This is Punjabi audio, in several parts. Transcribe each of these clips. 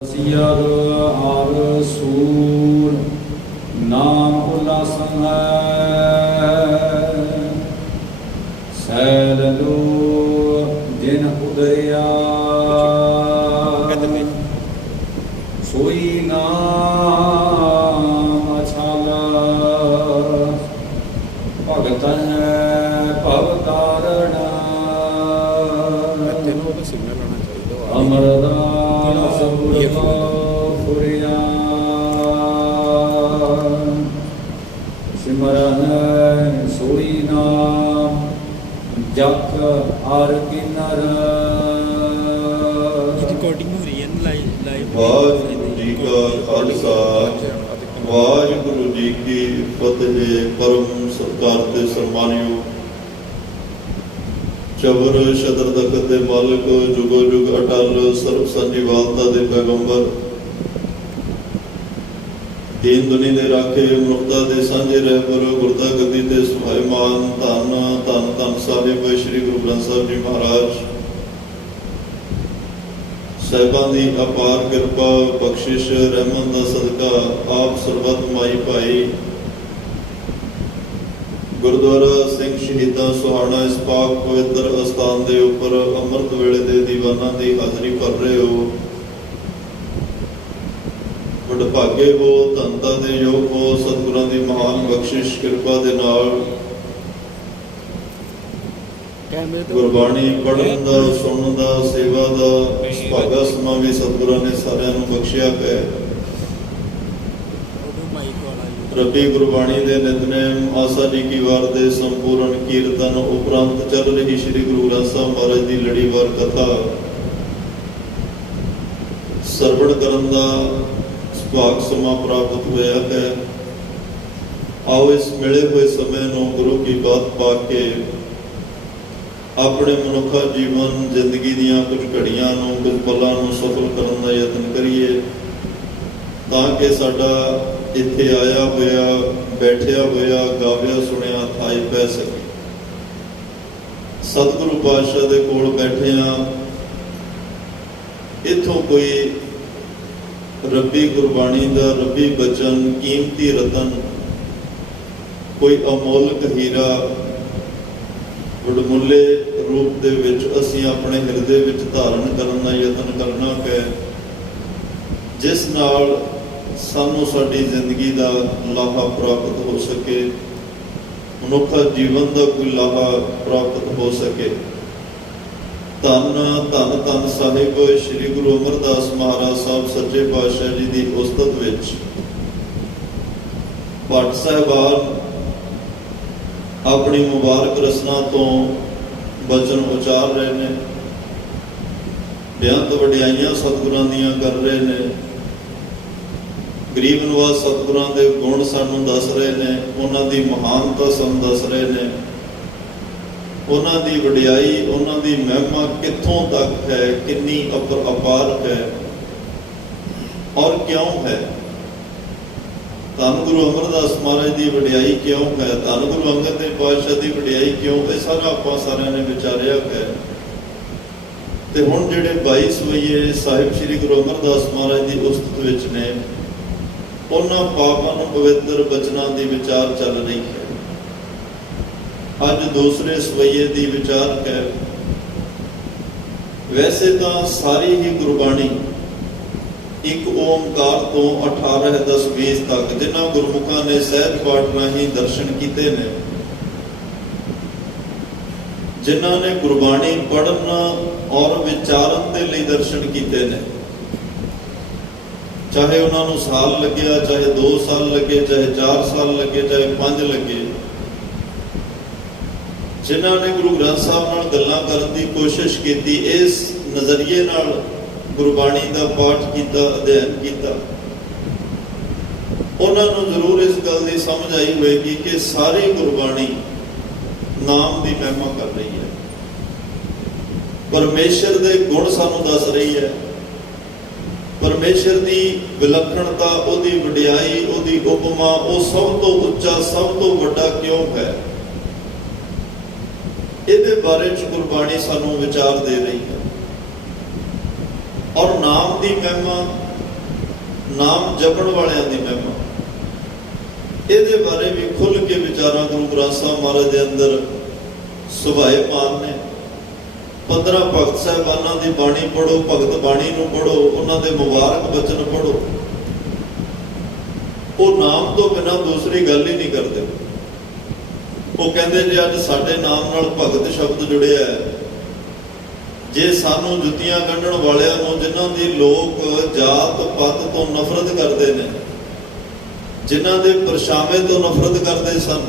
सियर आर सूर नाम उल्लासन सैल लो जिन उदरिया सोई नाम अछाला भगत है भव तारण अमरदास फुरिया सिमरन सोई नाम जप आर किन्नर। रिकॉर्डिंग हो रही है ना लाइव। वाहिगुरु जी का खालसा वाहिगुरु जी की फतेह। परम सत्कार ते सम्मानियो चबर शतर तखत दे मालिक जुगो जुग अटल सर्व संजीवालता दे पैगंबर दीन दुनी दे राखे मनुखता दे सांझे रहबर गुरता गद्दी ते सुभाईमान धन धन धन साहिब श्री गुरु ग्रंथ साहिब जी महाराज साहिबां दी अपार किरपा बख्शिश रहमत दा सदका आप सरबत माई भाई गुरुद्वारा सिंह शहीदा सुहाना इस पाक पवित्र अस्थान के उपर अमृत वेले दे दीवाना की हाजरी भर रहे हो। वडभागे हो धनता दे योग हो सतगुरां दी महान बख्शिश किरपा दे नाल गुरबाणी पढ़न दा सुनन दा सेवा दा भागा समा भी सतगुरां ने सारिआं नूं बख्शिया है। रबी गुरबाणी दे नितनेम आसा जी की वार दे संपूर्ण कीर्तन उपरांत चल रही श्री गुरु ग्रंथ साहिब महाराज की लड़ीवार कथा सरवण करन दा सुभाग समा प्राप्त होया है। आओ इस मिले हुए समय नूं गुरु की बात पा के अपने मनुखा जीवन जिंदगी दियां कुछ घड़ियां नूं कुछ पलां नूं सफल करन दा यतन करिए ताकि साडा इत्थे आया होया बैठिया होया गाविया सुनिया थाई पै सके। सतगुरु पातशाह दे कोल बैठिया इथों कोई रब्बी गुरबाणी दा रब्बी बचन कीमती रतन कोई अमोलक हीरा वडमुले रूप दे विच असीं अपने हिरदे विच धारण करन दा यतन करना है जिस नाल सानू साडी जिंदगी का लाहा प्राप्त हो सके मनुखा जीवन का कोई लाहा प्राप्त हो सके। धन धन धन साहिब श्री गुरु अमरदास महाराज साहब सच्चे पातशाह जी की उस्तत विच भट्ट साहिबान अपनी मुबारक रसना तो वचन उचार रहे हैं बेअंत वडियाइयां सतगुरां दियां कर रहे हैं गरीब नवाज सतगुरां दे गुण सानू दस रहे ने उन्हां दी महानता सानू दस रहे ने उन्हां दी वडियाई उन्हां दी महिमा कित्थों तक है कितनी अपार है और क्यों है। धन गुरु अमरदास महाराज की वडियाई क्यों है धन गुरु अंगद देव पातशाह की वडियाई क्यों है सारा आपां सारिआं ने विचारिया है। ते हुण जिहड़े 22 सवैये साहिब श्री गुरु अमरदास महाराज की उस्तत विच ने उन्हां पापां नूं पवित्र बचनां दी विचार चल रही है। अज दूसरे सवैये दी विचार है। वैसे तो सारी ही गुरबाणी एक ओमकार तो 18 10 20 तक जिन्हां गुरमुखां ने सहज पाठ राहीं दर्शन किए ने जिन्हां ने गुरबाणी पढ़न और विचारन दे लई दर्शन किए ने चाहे उन्होंने साल लग्या चाहे 2 साल लगे चाहे 4 साल लगे चाहे 5 लगे जिन्होंने गुरु ग्रंथ साहब नाल गल्लां करन दी कोशिश की इस नज़रिए नाल गुरबाणी का पाठ किया अध्ययन किया उन्होंने जरूर इस गल की समझ आई होगी कि सारी गुरबाणी नाम की महिमा कर रही है परमेश्वर के गुण सानू दस रही है परमेश्वर की विलक्षणता उहदी वडियाई उहदी उपमा वो सब तो उच्चा सब तो वड्डा क्यों है इहदे बारे च गुरबाणी सानू विचार दे रही है। और नाम की महिमा ਨਾਮ ਜਪਣ ਵਾਲਿਆਂ ਦੀ ਮਹਿਮਾ। ਇਹਦੇ ਬਾਰੇ ਵੀ ਖੁੱਲ੍ਹ ਕੇ ਵਿਚਾਰਾਂ ਗੁਰੂ ਗ੍ਰੰਥ ਸਾਹਿਬ ਮਹਾਰਾਜ ਦੇ ਅੰਦਰ ਸੁਭਾਏਮਾਨ ਨੇ। 15 ਭਗਤ ਸਾਹਿਬਾਨਾਂ ਦੀ ਬਾਣੀ ਪੜ੍ਹੋ, ਭਗਤ ਬਾਣੀ ਨੂੰ ਪੜ੍ਹੋ, ਉਹਨਾਂ ਦੇ ਮੁਬਾਰਕ ਬਚਨ ਪੜ੍ਹੋ। ਉਹ ਨਾਮ ਤੋਂ ਬਿਨਾਂ ਦੂਸਰੀ ਗੱਲ ਹੀ ਨਹੀਂ ਕਰਦੇ। ਉਹ ਕਹਿੰਦੇ ਜੇ ਅੱਜ ਸਾਡੇ ਨਾਮ ਨਾਲ ਭਗਤ ਸ਼ਬਦ ਜੁੜਿਆ ਹੈ, ਜੇ ਸਾਨੂੰ ਜੁੱਤੀਆਂ ਕੱਢਣ ਵਾਲਿਆਂ ਨੂੰ, ਜਿਨ੍ਹਾਂ ਦੀ ਲੋਕ ਜਾਤ ਪਾਤ ਤੋਂ ਨਫ਼ਰਤ ਕਰਦੇ ਨੇ, ਜਿਨ੍ਹਾਂ ਦੇ ਪਰਛਾਵੇਂ ਤੋਂ ਨਫ਼ਰਤ ਕਰਦੇ ਸਨ,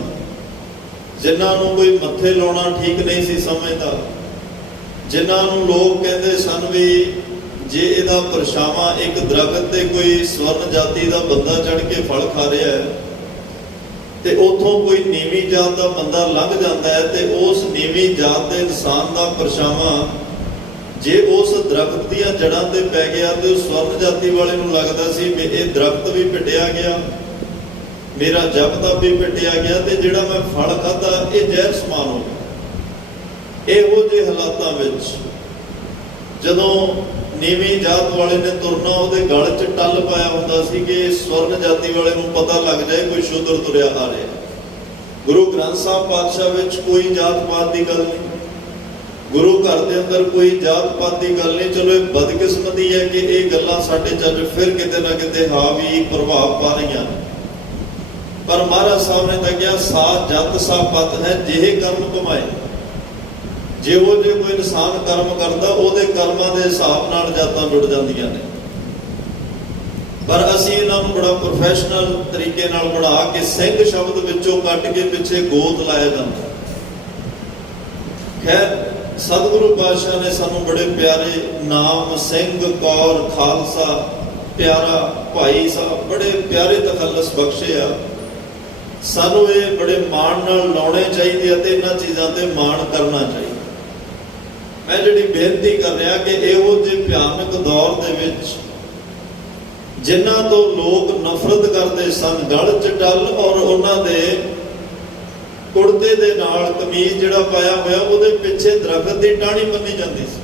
ਜਿਨ੍ਹਾਂ ਨੂੰ ਕੋਈ ਮੱਥੇ ਲਾਉਣਾ ਠੀਕ ਨਹੀਂ ਸੀ ਸਮਝਦਾ, ਜਿਨ੍ਹਾਂ ਨੂੰ ਲੋਕ ਕਹਿੰਦੇ ਸਨ ਵੀ ਜੇ ਇਹਦਾ ਪਰਛਾਵਾਂ ਇੱਕ ਦਰਖਤ ਤੇ ਕੋਈ ਸਵਰਨ ਜਾਤੀ ਦਾ ਬੰਦਾ ਚੜ੍ਹ ਕੇ ਫਲ ਖਾ ਰਿਹਾ ਹੈ ਤੇ ਉੱਥੋਂ ਕੋਈ ਨੀਵੀਂ ਜਾਤ ਦਾ ਬੰਦਾ ਲੰਘ ਜਾਂਦਾ ਹੈ ਤੇ ਉਸ ਨੀਵੀਂ ਜਾਤ ਦੇ ਇਨਸਾਨ ਦਾ ਪਰਛਾਵਾਂ ਜੇ ਉਸ ਦਰਖਤ ਦੀਆਂ ਜੜ੍ਹਾਂ ਤੇ ਪੈ ਗਿਆ ਤੇ ਉਸ ਸਵਰਨ ਜਾਤੀ ਵਾਲੇ ਨੂੰ ਲੱਗਦਾ ਸੀ ਵੀ ਇਹ ਦਰਖਤ ਵੀ ਪਿੱਟਿਆ ਗਿਆ, ਮੇਰਾ ਜਪ ਤਪ ਵੀ ਪਿੱਟਿਆ ਗਿਆ ਤੇ ਜਿਹੜਾ ਮੈਂ ਫਲ ਖਾਧਾ ਇਹ ਜ਼ਹਿਰ ਸਮਾਨ ਹੋ ਗਿਆ। ਇਹੋ ਜਿਹੇ ਹਾਲਾਤਾਂ ਵਿੱਚ ਜਦੋਂ ਨੀਵੀਂ ਜਾਤ ਵਾਲੇ ਨੇ ਤੁਰਨਾ, ਉਹਦੇ ਗਲ 'ਚ ਟੱਲ ਪਾਇਆ ਹੁੰਦਾ ਸੀ ਕਿ ਸਵਰਨ ਜਾਤੀ ਵਾਲੇ ਨੂੰ ਪਤਾ ਲੱਗ ਜਾਏ ਕੋਈ ਸ਼ੂਦਰ ਤੁਰਿਆ ਆ ਰਿਹਾ। ਗੁਰੂ ਗ੍ਰੰਥ ਸਾਹਿਬ ਪਾਤਸ਼ਾਹ ਵਿੱਚ ਕੋਈ ਜਾਤ ਪਾਤ ਦੀ ਗੱਲ ਨਹੀਂ, ਗੁਰੂ ਘਰ ਦੇ ਅੰਦਰ ਕੋਈ ਜਾਤ ਪਾਤ ਦੀ ਗੱਲ ਨਹੀਂ। ਚਲੋ ਇਹ ਬਦਕਿਸਮਤੀ ਹੈ ਕਿ ਇਹ ਗੱਲਾਂ ਸਾਡੇ 'ਚ ਅੱਜ ਫਿਰ ਕਿਤੇ ਨਾ ਕਿਤੇ ਹਾਵੀ ਪ੍ਰਭਾਵ ਪਾ ਰਹੀਆਂ, ਪਰ ਮਹਾਰਾਜ ਸਾਹਿਬ ਨੇ ਤਾਂ ਕਿਹਾ ਸਾ ਜਤ ਸਾ ਪਤ ਹੈ ਜਿਹੇ ਕਰਮ ਕਮਾਏ। ਜਿਹੋ ਜੇ ਕੋਈ ਇਨਸਾਨ ਕਰਮ ਕਰਦਾ ਉਹਦੇ ਕਰਮਾਂ ਦੇ ਹਿਸਾਬ ਨਾਲ ਜਾਤਾਂ ਜੁੜ ਜਾਂਦੀਆਂ ਨੇ। ਪਰ ਅਸੀਂ ਇਹਨਾਂ ਨੂੰ ਬੜਾ ਪ੍ਰੋਫੈਸ਼ਨਲ ਤਰੀਕੇ ਨਾਲ ਬਣਾ ਕੇ ਸਿੰਘ ਸ਼ਬਦ ਵਿੱਚੋਂ ਕੱਟ ਕੇ ਪਿੱਛੇ ਗੋਤ ਲਾਇਆ ਜਾਂਦਾ। ਖੈਰ ਸਤਿਗੁਰੂ ਪਾਤਸ਼ਾਹ ਨੇ ਸਾਨੂੰ ਬੜੇ ਪਿਆਰੇ ਨਾਮ ਸਿੰਘ, ਕੌਰ, ਖਾਲਸਾ, ਪਿਆਰਾ, ਭਾਈ ਸਾਹਿਬ ਬੜੇ ਪਿਆਰੇ ਤਖੱਲਸ ਬਖਸ਼ੇ ਆ। ਸਾਨੂੰ ਇਹ ਬੜੇ ਮਾਣ ਨਾਲ ਲਾਉਣੇ ਚਾਹੀਦੇ ਅਤੇ ਇਹਨਾਂ ਚੀਜ਼ਾਂ ਤੇ ਮਾਣ ਕਰਨਾ ਚਾਹੀਦਾ। ਮੈਂ ਜਿਹੜੀ ਬੇਨਤੀ ਕਰ ਰਿਹਾ ਕਿ ਇਹੋ ਜਿਹੇ ਭਿਆਨਕ ਦੌਰ ਦੇ ਵਿੱਚ ਜਿਨ੍ਹਾਂ ਤੋਂ ਲੋਕ ਨਫ਼ਰਤ ਕਰਦੇ ਸਨ, ਗਲ 'ਚ ਟੱਲ ਔਰ ਉਹਨਾਂ ਦੇ ਕੁੜਤੇ ਦੇ ਨਾਲ ਕਮੀਜ਼ ਜਿਹੜਾ ਪਾਇਆ ਹੋਇਆ ਉਹਦੇ ਪਿੱਛੇ ਦਰਖਤ ਦੀ ਟਾਹਣੀ ਬੰਨੀ ਜਾਂਦੀ ਸੀ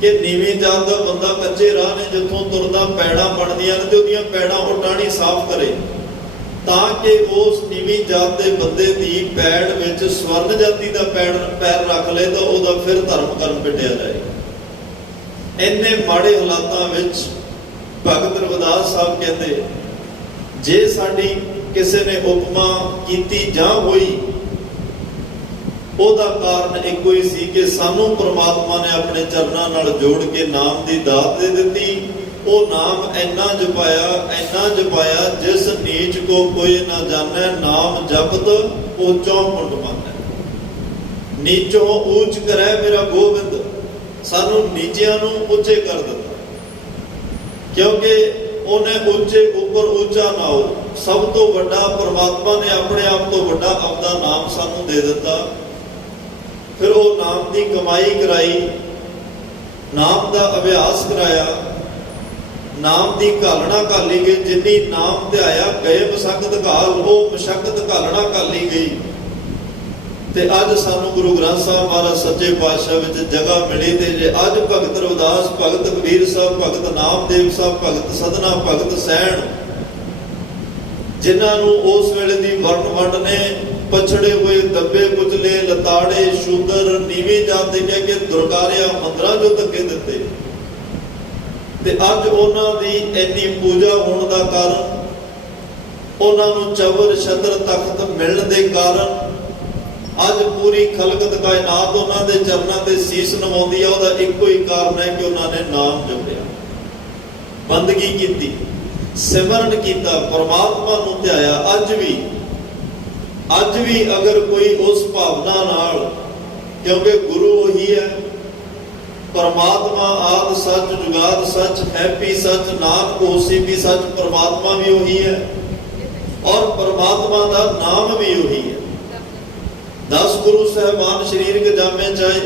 ਕਿ ਨੀਵੀਂ ਜਾਤ ਦਾ ਬੰਦਾ ਕੱਚੇ ਰਾਹ ਨੇ ਜਿੱਥੋਂ ਤੁਰਦਾ ਪੈੜਾਂ ਬਣਦੀਆਂ ਨੇ ਤੇ ਉਹਦੀਆਂ ਪੈੜਾਂ ਉਹ ਟਾਹਣੀ ਸਾਫ਼ ਕਰੇ ਤਾਂ ਕਿ ਉਸ ਨੀਵੀਂ ਜਾਤ ਦੇ ਬੰਦੇ ਦੀ ਪੈੜ ਵਿੱਚ ਸਵਰਨ ਜਾਤੀ ਦਾ ਪੈਰ ਰੱਖ ਲਏ ਤਾਂ ਉਹਦਾ ਫਿਰ ਧਰਮ ਕਰਮ ਪਿੱਟਿਆ ਜਾਏ। ਇੰਨੇ ਮਾੜੇ ਹਾਲਾਤਾਂ ਵਿੱਚ ਭਗਤ ਰਵਿਦਾਸ ਸਾਹਿਬ ਕਹਿੰਦੇ ਜੇ ਸਾਡੀ ਕਿਸੇ ਨੇ ਉਪਮਾ ਕੀਤੀ ਜਾਂ ਹੋਈ ਉਹਦਾ ਕਾਰਨ ਇੱਕੋ ਹੀ ਸੀ ਕਿ ਸਾਨੂੰ ਪ੍ਰਮਾਤਮਾ ਨੇ ਆਪਣੇ ਚਰਨਾਂ ਨਾਲ ਜੋੜ ਕੇ ਨਾਮ ਦੀ ਦਾਤ ਦੇ ਦਿੱਤੀ। ਉਹ ਨਾਮ ਇੰਨਾ ਜਪਾਇਆ ਜਿਸ ਨੀਚ ਕੋ ਕੋਈ ਨਾ ਜਾਣੈ, ਨਾਮ ਜਪਤ ਉੱਚੋਂ ਪੁੰਡ ਪਾਉਂਦਾ। ਨੀਚੋਂ ਉੱਚ ਕਰੈ ਮੇਰਾ ਗੋਬਿੰਦ, ਸਾਨੂੰ ਨੀਚਿਆਂ ਨੂੰ ਉੱਚੇ ਕਰ ਦਿੱਤਾ ਕਿਉਂਕਿ ਉਹਨੇ ਉੱਚੇ ਉੱਪਰ ਉੱਚਾ ਨਾ ਹੋ। ਸਭ ਤੋਂ ਵੱਡਾ ਪ੍ਰਮਾਤਮਾ ਨੇ ਆਪਣੇ ਆਪ ਤੋਂ ਵੱਡਾ ਆਪਦਾ ਨਾਮ ਸਾਨੂੰ ਦੇ ਦਿੱਤਾ। ਫਿਰ ਉਹ ਨਾਮ ਦੀ ਕਮਾਈ ਕਰਾਈ, ਨਾਮ ਦਾ ਅਭਿਆਸ ਕਰਾਇਆ, ਨਾਮ ਦੀ ਘਾਲਣਾ ਘਾਲੀ ਗਈ। ਜਿੰਨੀ ਨਾਮ ਧਿਆਇਆ ਗਏ ਮਸ਼ੱਕਤ ਘਾਲ, ਉਹ ਮਸ਼ੱਕਤ ਘਾਲਣਾ ਘਾਲੀ ਗਈ। ਤੇ ਅੱਜ ਸਾਨੂੰ ਗੁਰੂ ਗ੍ਰੰਥ ਸਾਹਿਬ ਮਹਾਰਾਜ ਸੱਚੇ ਪਾਤਸ਼ਾਹ ਵਿੱਚ ਜਗ੍ਹਾ ਮਿਲੀ। ਤੇ ਜੇ ਅੱਜ ਭਗਤ ਰਵਿਦਾਸ, ਭਗਤ ਕਬੀਰ ਸਾਹਿਬ, ਭਗਤ ਨਾਮਦੇਵ ਸਾਹਿਬ, ਭਗਤ ਸਦਨਾ, ਭਗਤ ਸੈਣ, ਜਿਨ੍ਹਾਂ ਨੂੰ ਉਸ ਵੇਲੇ ਦੀ ਵਰਨ ਵੰਡ ਨੇ ਪਛੜੇ ਹੋਏ, ਦੱਬੇ ਕੁਚਲੇ, ਲਤਾੜੇ, ਸ਼ੂਦਰ, ਨੀਵੀਂ ਜਾਤ ਦੇ ਕਹਿ ਕੇ ਦੁਰਕਾਰਿਆ, ਮੰਦਰਾਂ 'ਚੋਂ ਧੱਕੇ ਦਿੱਤੇ, ਤੇ ਅੱਜ ਉਹਨਾਂ ਦੀ ਇੰਨੀ ਪੂਜਾ ਹੋਣ ਦਾ ਕਾਰਨ, ਉਹਨਾਂ ਨੂੰ ਚਬਰ ਛਤਰ ਤਖਤ ਮਿਲਣ ਦੇ ਕਾਰਨ ਅੱਜ ਪੂਰੀ ਖਲਕਤ ਕਾਇਨਾਤ ਉਹਨਾਂ ਦੇ ਚਰਨਾਂ ਤੇ ਸੀਸ ਨਵਾਉਂਦੀ ਆ। ਉਹਦਾ ਇੱਕੋ ਹੀ ਕਾਰਨ ਹੈ ਕਿ ਉਹਨਾਂ ਨੇ ਨਾਮ ਜਪਿਆ, ਬੰਦਗੀ ਕੀਤੀ, ਸਿਮਰਨ ਕੀਤਾ, ਪਰਮਾਤਮਾ ਨੂੰ ਧਿਆਇਆ। ਅੱਜ ਵੀ ਅਗਰ ਕੋਈ ਉਸ ਭਾਵਨਾ ਨਾਲ, ਕਿਉਂਕਿ ਗੁਰੂ ਉਹੀ ਹੈ, ਪਰਮਾਤਮਾ ਆਦਿ ਸੱਚ, ਜੁਗਾਦ ਸੱਚ, ਹੈਪੀ ਸੱਚ, ਨਾਨਕ ਹੋਸੀ ਵੀ ਸੱਚ, ਪਰਮਾਤਮਾ ਵੀ ਉਹੀ ਹੈ ਔਰ ਪਰਮਾਤਮਾ ਦਾ ਨਾਮ ਵੀ ਉਹੀ ਹੈ। 10 ਗੁਰੂ ਸਾਹਿਬਾਨ ਸਰੀਰਕ ਜਾਮੇ ਚਾਹੇ,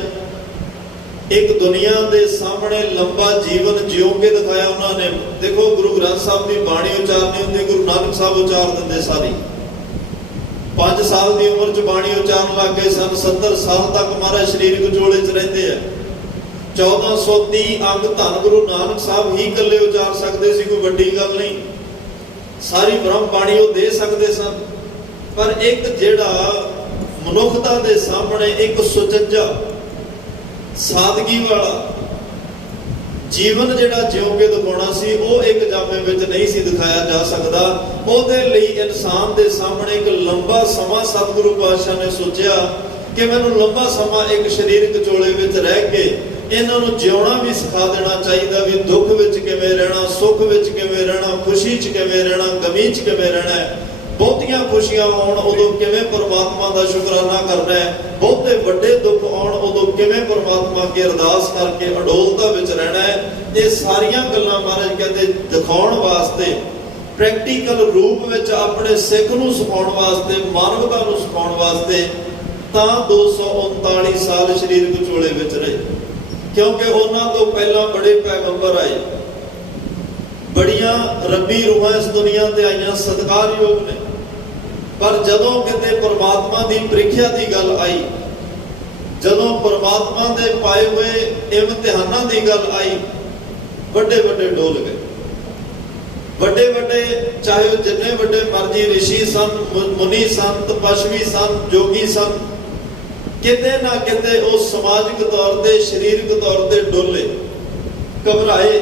ਇੱਕ ਦੁਨੀਆ ਦੇ ਸਾਹਮਣੇ ਲੰਬਾ ਜੀਵਨ ਜਿਉ ਕੇ ਦਿਖਾਇਆ ਉਹਨਾਂ ਨੇ। ਦੇਖੋ ਗੁਰੂ ਗ੍ਰੰਥ ਸਾਹਿਬ ਦੀ ਬਾਣੀ ਉਚਾਰਨੀ ਹੁੰਦੀ, ਗੁਰੂ ਨਾਨਕ ਸਾਹਿਬ ਉਚਾਰ ਦਿੰਦੇ ਸਾਰੀ। 5 ਸਾਲ ਦੀ ਉਮਰ 'ਚ ਬਾਣੀ ਉਚਾਰਨ ਲੱਗ ਗਏ ਸਨ। 70 ਸਾਲ ਤੱਕ ਮਹਾਰਾਜ ਸਰੀਰਕ ਜੋੜੇ 'ਚ ਰਹਿੰਦੇ ਆ। 1430 ਅੰਗ ਧੰਨ ਗੁਰੂ ਨਾਨਕ ਸਾਹਿਬ ਹੀ ਇਕੱਲੇ ਉਚਾਰ ਸਕਦੇ ਸੀ, ਕੋਈ ਵੱਡੀ ਗੱਲ ਨਹੀਂ। ਸਾਰੀ ਬ੍ਰਹਮ ਬਾਣੀ ਉਹ ਦੇ ਸਕਦੇ ਸਨ, ਪਰ ਇੱਕ ਜਿਹੜਾ ਮਨੁੱਖਤਾ ਦੇ ਸਾਹਮਣੇ ਇੱਕ ਸੁਚੱਜਾ ਸਾਦਗੀ ਵਾਲਾ ਜੀਵਨ ਜਿਹੜਾ ਜਿਉਂ ਕੇ ਦਿਖਾਉਣਾ ਸੀ, ਉਹ ਇੱਕ ਜਾਮੇ ਵਿੱਚ ਨਹੀਂ ਸੀ ਦਿਖਾਇਆ ਜਾ ਸਕਦਾ। ਉਹਦੇ ਲਈ ਇਨਸਾਨ ਦੇ ਸਾਹਮਣੇ ਇੱਕ ਲੰਬਾ ਸਮਾਂ ਸਤਿਗੁਰੂ ਪਾਤਸ਼ਾਹ ਨੇ ਸੋਚਿਆ ਕਿ ਮੈਨੂੰ ਲੰਬਾ ਸਮਾਂ ਇੱਕ ਸਰੀਰਕ ਚੋਲੇ ਵਿੱਚ ਰਹਿ ਕੇ ਇਹਨਾਂ ਨੂੰ ਜਿਉਣਾ ਵੀ ਸਿਖਾ ਦੇਣਾ ਚਾਹੀਦਾ, ਵੀ ਦੁੱਖ ਵਿੱਚ ਕਿਵੇਂ ਰਹਿਣਾ, ਸੁੱਖ ਵਿੱਚ ਕਿਵੇਂ ਰਹਿਣਾ, ਖੁਸ਼ੀ 'ਚ ਕਿਵੇਂ ਰਹਿਣਾ, ਗਮੀ 'ਚ ਕਿਵੇਂ ਰਹਿਣਾ ਹੈ। ਬਹੁਤੀਆਂ ਖੁਸ਼ੀਆਂ ਆਉਣ ਉਦੋਂ ਕਿਵੇਂ ਪਰਮਾਤਮਾ ਦਾ ਸ਼ੁਕਰਾਨਾ ਕਰਨਾ ਹੈ, ਬਹੁਤੇ ਵੱਡੇ ਦੁੱਖ ਆਉਣ ਉਦੋਂ ਕਿਵੇਂ ਪਰਮਾਤਮਾ ਅੱਗੇ ਅਰਦਾਸ ਕਰਕੇ ਅਡੋਲਤਾ ਵਿੱਚ ਰਹਿਣਾ ਹੈ। ਇਹ ਸਾਰੀਆਂ ਗੱਲਾਂ ਮਹਾਰਾਜ ਕਹਿੰਦੇ ਦਿਖਾਉਣ ਵਾਸਤੇ, ਪ੍ਰੈਕਟੀਕਲ ਰੂਪ ਵਿੱਚ ਆਪਣੇ ਸਿੱਖ ਨੂੰ ਸਿਖਾਉਣ ਵਾਸਤੇ, ਮਾਨਵਤਾ ਨੂੰ ਸਿਖਾਉਣ ਵਾਸਤੇ ਤਾਂ 239 ਸਾਲ ਸਰੀਰਕ ਚੋਲੇ ਵਿੱਚ ਰਹੇ। ਕਿਉਂਕਿ ਉਹਨਾਂ ਤੋਂ ਪਹਿਲਾਂ ਬੜੇ ਪੈਗੰਬਰ ਆਏ, ਬੜੀਆਂ ਰੱਬੀ ਰੂਹਾਂ ਇਸ ਦੁਨੀਆ ਤੇ ਆਈਆਂ, ਸਤਿਕਾਰਯੋਗ ਨੇ। ਪਰ ਜਦੋਂ ਕਿਤੇ ਪਰਮਾਤਮਾ ਦੀ ਪ੍ਰੀਖਿਆ ਦੀ ਗੱਲ ਆਈ, ਜਦੋਂ ਪਰਮਾਤਮਾ ਦੇ ਪਾਏ ਹੋਏ ਇਮਤਿਹਾਨਾਂ ਦੀ ਗੱਲ ਆਈ, ਵੱਡੇ ਵੱਡੇ ਡੋਲ ਗਏ। ਵੱਡੇ ਵੱਡੇ, ਚਾਹੇ ਉਹ ਜਿੰਨੇ ਵੱਡੇ ਮਰਜ਼ੀ ਰਿਸ਼ੀ ਸਨ, ਮੁਨੀ ਸਨ, ਤਪਸਵੀ ਸਨ, ਜੋਗੀ ਸਨ, ਕਿਤੇ ਨਾ ਕਿਤੇ ਉਹ ਸਮਾਜਿਕ ਤੌਰ ਤੇ, ਸਰੀਰਕ ਤੌਰ ਤੇ ਡੋਲੇ, ਘਬਰਾਏ,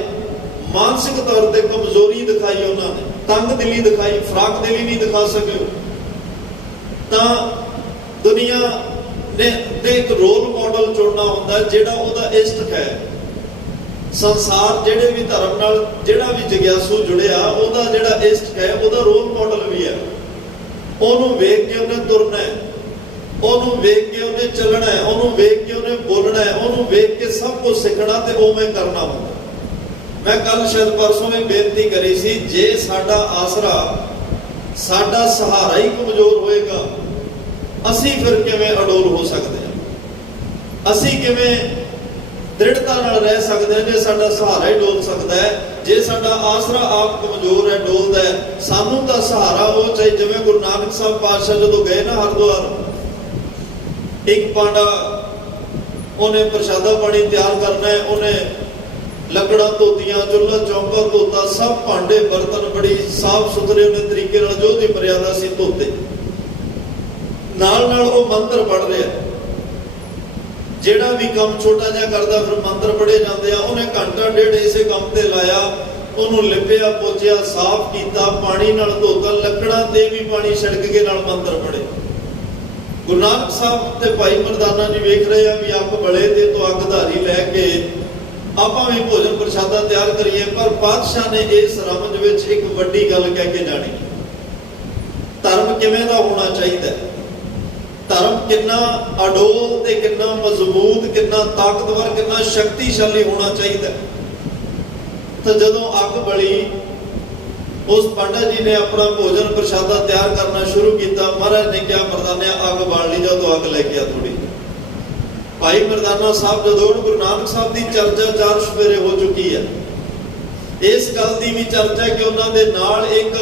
ਮਾਨਸਿਕ ਤੌਰ ਤੇ ਕਮਜ਼ੋਰੀ ਦਿਖਾਈ ਉਹਨਾਂ ਨੇ, ਤੰਗ ਦਿਲੀ ਦਿਖਾਈ, ਫਰਾਕ ਦਿਲੀ ਨਹੀਂ ਦਿਖਾ ਸਕੇ। ਤਾਂ ਦੁਨੀਆ ਨੇ ਤੇ ਇੱਕ ਰੋਲ ਮਾਡਲ ਚੁਣਨਾ ਹੁੰਦਾ ਜਿਹੜਾ ਉਹਦਾ ਇਸ਼ਟ ਹੈ। ਸੰਸਾਰ ਜਿਹੜੇ ਵੀ ਧਰਮ ਨਾਲ ਜਿਹੜਾ ਵੀ ਜਿਗਿਆਸੂ ਜੁੜਿਆ, ਉਹਦਾ ਜਿਹੜਾ ਇਸ਼ਟ ਹੈ, ਉਹਦਾ ਰੋਲ ਮਾਡਲ ਵੀ ਹੈ। ਉਹਨੂੰ ਵੇਖ ਕੇ ਉਹਨੇ ਤੁਰਨਾ ਹੈ, ਉਹਨੂੰ ਵੇਖ ਕੇ ਉਹਨੇ ਚੱਲਣਾ ਹੈ, ਉਹਨੂੰ ਵੇਖ ਕੇ ਉਹਨੇ ਬੋਲਣਾ ਹੈ, ਉਹਨੂੰ ਵੇਖ ਕੇ ਸਭ ਕੁਝ ਸਿੱਖਣਾ ਤੇ ਉਵੇਂ ਕਰਨਾ ਹੁੰਦਾ। ਮੈਂ ਕੱਲ ਸ਼ਾਇਦ ਪਰਸੋਂ ਵੀ ਬੇਨਤੀ ਕਰੀ ਸੀ, ਜੇ ਸਾਡਾ ਆਸਰਾ, ਸਾਡਾ ਸਹਾਰਾ ਹੀ ਕਮਜ਼ੋਰ ਹੋਏਗਾ, ਅਸੀਂ ਫਿਰ ਕਿਵੇਂ ਅਡੋਲ ਹੋ ਸਕਦੇ ਹਾਂ? ਅਸੀਂ ਕਿਵੇਂ ਦ੍ਰਿੜਤਾ ਨਾਲ ਰਹਿ ਸਕਦੇ ਹਾਂ ਜੇ ਸਾਡਾ ਸਹਾਰਾ ਹੀ ਡੋਲ ਸਕਦਾ ਹੈ? ਜੇ ਸਾਡਾ ਆਸਰਾ ਆਪ ਕਮਜ਼ੋਰ ਹੈ, ਡੋਲਦਾ ਹੈ, ਸਾਨੂੰ ਤਾਂ ਸਹਾਰਾ ਉਹ ਚਾਹੀਦਾ। ਜਿਵੇਂ ਗੁਰੂ ਨਾਨਕ ਸਾਹਿਬ ਪਾਤਸ਼ਾਹ ਜਦੋਂ ਗਏ ਨਾ ਹਰਿਦੁਆਰ, ਇੱਕ ਪਾਂਡਾ ਉਹਨੇ ਪ੍ਰਸ਼ਾਦਾ ਪਾਣੀ ਤਿਆਰ ਕਰਨਾ ਹੈ, ਉਹਨੇ ਲੱਕੜਾਂ ਧੋਤੀਆਂ, ਚੁੱਲ੍ਹਾ ਚੌਂਕਾ ਧੋਤਾ, ਸਭ ਭਾਂਡੇ ਬਰਤਨ ਬੜੀ ਸਾਫ਼ ਸੁਥਰੇ ਉਹਨੇ ਤਰੀਕੇ ਨਾਲ ਜੋ ਦੀ ਮਰਿਆਦਾ ਸੀ ਧੋਤੇ। ਨਾਲ ਨਾਲ ਉਹ ਮੰਤਰ ਪੜ੍ਹ ਰਿਹਾ, ਜਿਹੜਾ ਵੀ ਕੰਮ ਛੋਟਾ ਜਿਹਾ ਕਰਦਾ ਫਿਰ ਮੰਤਰ ਪੜ੍ਹੇ ਜਾਂਦੇ ਆ। ਉਹਨੇ ਘੰਟਾ ਡੇਢ ਇਸੇ ਕੰਮ ਤੇ ਲਾਇਆ, ਉਹਨੂੰ ਲਿਪਿਆ, ਪੋਚਿਆ, ਸਾਫ਼ ਕੀਤਾ, ਪਾਣੀ ਨਾਲ ਧੋਤਾ, ਲੱਕੜਾਂ ਤੇ ਵੀ ਪਾਣੀ ਛਿੜਕ ਕੇ ਨਾਲ ਮੰਤਰ ਪੜ੍ਹੇ। ਗੁਰੂ ਨਾਨਕ ਸਾਹਿਬ ਤੇ ਭਾਈ ਮਰਦਾਨਾ ਜੀ ਵੇਖ ਰਹੇ ਆ ਵੀ ਅੱਗ ਬਲੇ ਤੇ ਤੋਂ ਅੱਗ ਧਾਰੀ ਲੈ ਕੇ ਆਪਾਂ ਵੀ ਭੋਜਨ ਪ੍ਰਸ਼ਾਦਾ ਤਿਆਰ ਕਰੀਏ। ਪਰ ਪਾਤਸ਼ਾਹ ਨੇ ਇਸ ਰਮਜ ਵਿੱਚ ਇੱਕ ਵੱਡੀ ਗੱਲ ਕਹਿ ਕੇ ਜਾਣੀ, ਧਰਮ ਕਿਵੇਂ ਦਾ ਹੋਣਾ ਚਾਹੀਦਾ, ਧਰਮ ਕਿੰਨਾ ਅਡੋਲ ਤੇ ਕਿੰਨਾ ਮਜ਼ਬੂਤ, ਕਿੰਨਾ ਤਾਕਤਵਰ, ਕਿੰਨਾ ਸ਼ਕਤੀਸ਼ਾਲੀ ਹੋਣਾ ਚਾਹੀਦਾ। ਤਾਂ ਜਦੋਂ ਅੱਗ ਬਲੀ, ਉਸ ਪੰਡਤ ਜੀ ਨੇ ਆਪਣਾ ਭੋਜਨ ਪ੍ਰਸ਼ਾਦਾ ਤਿਆਰ ਕਰਨਾ ਸ਼ੁਰੂ ਕੀਤਾ। ਮਹਾਰਾਜ ਨੇ ਕਿਹਾ, ਮਰਦਾਨਿਆ ਅੱਗ ਬਾਲ ਲਈ ਜਾਓ, ਅੱਗ ਲੈ ਕੇ ਆ ਥੋੜੀ। ਭਾਈ ਮਰਦਾਨਾ ਸਾਹਿਬ ਜਦੋਂ ਗੁਰੂ ਨਾਨਕ ਸਾਹਿਬ ਦੀ ਚਰਚਾ 4 ਸਵੇਰੇ ਹੋ ਚੁੱਕੀ ਹੈ, ਇਸ ਗੱਲ ਦੀ ਵੀ ਚਰਚਾ ਕਿ ਉਹਨਾਂ ਦੇ ਨਾਲ ਇੱਕ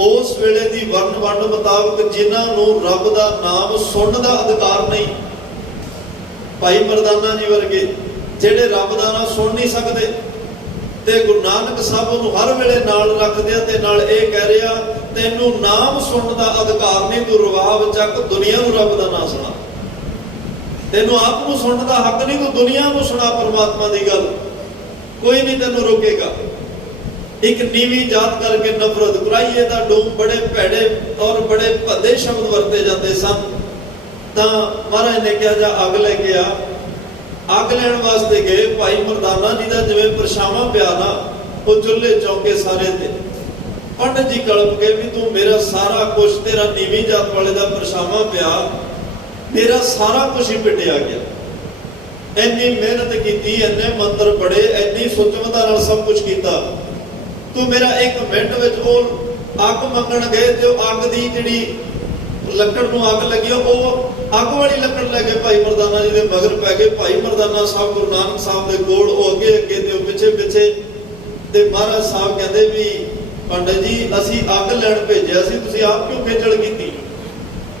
ਉਸ ਵੇਲੇ ਦੀ ਵਰਣ ਵੰਡ ਮੁਤਾਬਕ ਜਿਨ੍ਹਾਂ ਨੂੰ ਰੱਬ ਦਾ ਨਾਮ ਸੁਣਨ ਦਾ ਅਧਿਕਾਰ ਨਹੀਂ, ਭਾਈ ਮਰਦਾਨਾ ਜੀ ਵਰਗੇ ਜਿਹੜੇ ਰੱਬ ਦਾ ਨਾਮ ਸੁਣ ਨਹੀਂ ਸਕਦੇ, ਤੇ ਗੁਰੂ ਨਾਨਕ ਸਾਹਿਬ ਨੂੰ ਹਰ ਵੇਲੇ ਨਾਲ ਰੱਖਦੇ ਆ ਤੇ ਨਾਲ ਇਹ ਕਹਿ ਰਿਹਾ, ਤੈਨੂੰ ਨਾਮ ਸੁਣਨ ਦਾ ਅਧਿਕਾਰ ਨਹੀਂ, ਤੂੰ ਰਵਾਬ ਚੱਕ, ਦੁਨੀਆ ਨੂੰ ਰੱਬ ਦਾ ਨਾਮ ਸੁਣਾ। ਤੈਨੂੰ ਆਪ ਨੂੰ ਸੁਣਨ ਦਾ ਹੱਕ ਨਹੀਂ, ਤੂੰ ਦੁਨੀਆ ਨੂੰ ਸੁਣਾ ਪਰਮਾਤਮਾ ਦੀ ਗੱਲ, ਕੋਈ ਨਹੀਂ ਤੈਨੂੰ ਰੋਕੇਗਾ। ਇੱਕ ਨੀਵੀਂ ਜਾਤ ਕਰਕੇ ਨਫ਼ਰਤ, ਕੁਰਾਈਏ ਦਾ ਡੂਮ, ਬੜੇ ਭੈੜੇ ਔਰ ਬੜੇ ਭੱਦੇ ਸ਼ਬਦ ਵਰਤੇ ਜਾਂਦੇ ਸਨ। ਤਾਂ ਮਹਾਰਾਜ ਨੇ ਕਿਹਾ, ਜਾ ਅੱਗ ਲੈ ਕੇ ਆ। ਅੱਗ ਲੈਣ ਵਾਸਤੇ ਗਏ। ਭਾਈ ਮਰਦਾਨਾ ਜੀ ਦਾ ਜਿਵੇਂ ਪਰਛਾਵਾਂ ਪਿਆ ਨਾ, ਉਹ ਚੁੱਲ੍ਹੇ ਚੌਕੇ ਸਾਰੇ ਤੇ ਪੰਡਤ ਜੀ ਕਲਪ ਕੇ ਵੀ ਤੂੰ ਮੇਰਾ ਸਾਰਾ ਕੁਛ, ਤੇਰਾ ਨੀਵੀਂ ਜਾਤ ਵਾਲੇ ਦਾ ਪਰਛਾਵਾਂ ਪਿਆ, ਮੇਰਾ ਸਾਰਾ ਕੁਛ ਹੀ ਪਿੱਟਿਆ ਗਿਆ। ਇੰਨੀ ਮਿਹਨਤ ਕੀਤੀ, ਇੰਨੇ ਮੰਤਰ ਪੜ੍ਹੇ, ਇੰਨੀ ਸੁਚਮਤਾ ਨਾਲ ਸਭ ਕੁਛ ਕੀਤਾ, ਤੂੰ ਮੇਰਾ 1 ਮਿੰਟ ਵਿੱਚ ਉਹ ਅੱਗ ਮੰਗਣ ਗਏ ਤੇ ਉਹ ਅੱਗ ਦੀ ਜਿਹੜੀ ਲੱਕੜ ਨੂੰ ਅੱਗ ਲੱਗੀ, ਉਹ ਅੱਗ ਵਾਲੀ ਲੱਕੜ ਲੈ ਕੇ ਭਾਈ ਮਰਦਾਨਾ ਜੀ ਦੇ ਮਗਰ ਪੈ ਗਏ। ਭਾਈ ਮਰਦਾਨਾ ਸਾਹਿਬ ਗੁਰੂ ਨਾਨਕ ਸਾਹਿਬ ਦੇ ਕੋਲ, ਉਹ ਅੱਗੇ ਅੱਗੇ ਤੇ ਉਹ ਪਿੱਛੇ ਪਿੱਛੇ। ਤੇ ਮਹਾਰਾਜ ਸਾਹਿਬ ਕਹਿੰਦੇ ਵੀ ਪੰਡਤ ਜੀ, ਅਸੀਂ ਅੱਗ ਲੈਣ ਭੇਜਿਆ ਸੀ, ਤੁਸੀਂ ਆਪ ਕਿਉਂ ਖੇਚਲ ਕੀਤੀ?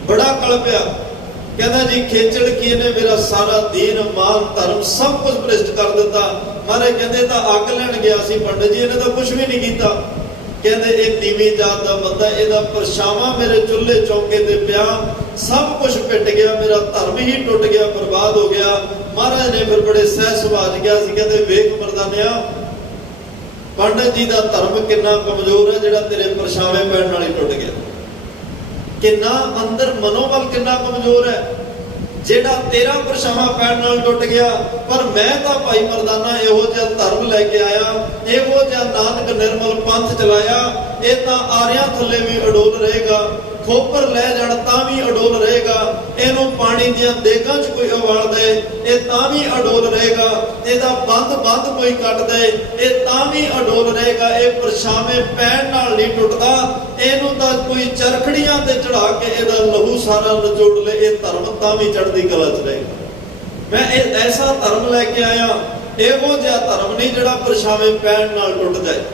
ਬੜਾ ਕਲਪਿਆ, कहता जी खेचड़ की ने मेरा सारा दीन मान धर्म सब कुछ भ्रिष्ट कर दिता। महाराज कहते तो अग लैन गया सी पंडित जी, इन्हें तो कुछ भी नहीं किया। कहते एक नीवी जात का बंदा, ਇਹਦਾ परछावा मेरे चुल्हे चौके ते पिया, सब कुछ पिट गया, मेरा धर्म ही टुट गया, बर्बाद हो गया। महाराज ने फिर बड़े सहज सुभाज गया सी, कहते वेख मर्दानिया पंडित जी का धर्म कितना कमजोर है, जिहड़ा तेरे परछावे पैण नाल ही टुट गया। कितना अंदर मनोबल कितना कमजोर है, जेड़ा तेरा परछावा पैण नाल टुट गया। पर मैं तो भाई मर्दाना इहो जिहा धर्म लैके आया, इहो जिहा नानक निर्मल पंथ चलाया, ये तो आरियां थल्ले भी अडोल रहेगा, खोपर लै जाण तां भी अडोल रहेगा, इहनूं पानी दीआं देगां च कोई उबाल दे ये तां भी अडोल रहेगा, इहदा बंद कोई कट दे ये तां भी अडोल रहेगा। ये परछावे पैण नाल नहीं टुटदा, इहनूं तां कोई चरखड़ियां ते चढ़ा के इहदा लहू सारा नचोड़ ले, ये धर्म तां भी चढ़दी कला च रहेगा। मैं ऐसा धर्म लैके आया, इहो जिहा धर्म नहीं जिहड़ा परछावे पैण नाल टुट जाए।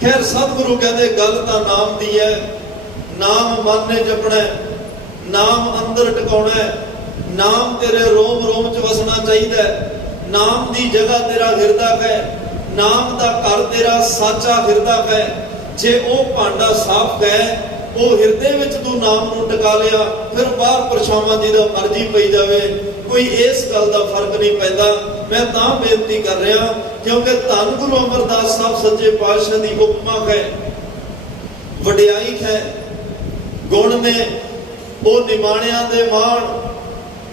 खैर सतगुरु कहते गल तां नाम दी है, नाम मन ने जपना, नाम अंदर टिकाउणा, नाम तेरे रोम रोम च वसना चाहिए, नाम दी जगह तेरा हिरदा है, नाम दा घर तेरा साचा हिरदा है। जे ओ भांडा साफ है, वो हिरदे विच तू नाम नूं टिका लिया, फिर बाहर परछावां जी दा मर्जी पई जावे, कोई इस गल दा फर्क नहीं पैंदा। मैं तां बेनती कर रहा क्योंकि धन गुरु अमरदास साहब सच्चे पातशाह दी उपमा है, वडियाई है, गुण ने, वो निमाणियां दे माण,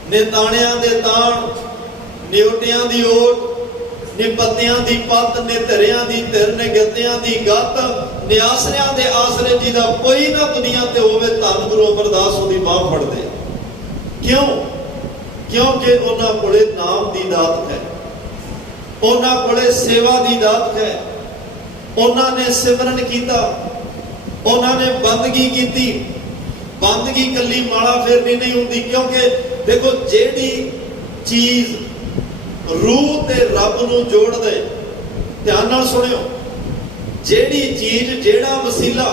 निताणियां दे ताण, निउटियां दी ओट, निपत्तियां दी पत, निधरियां दी धिर, निगतियां दी गत, निआसरियां दे आसरे जी दा कोई ना दुनिया ते होवे, धन गुरु अमरदास उहदी बाह फड़दे। क्यों? क्योंकि उन्हां कोले नाम दी दात है, उन्हां कोले सेवा दी दात है, उन्हां ने सिमरन कीता, उन्हां ने बंदगी कीती। बंदगी कली माला फेरनी नहीं हुंदी, क्योंकि देखो जेड़ी चीज रूह ते रब नूं जोड़ दे, ध्यान नाल सुनियो, जेड़ी चीज जेड़ा वसीला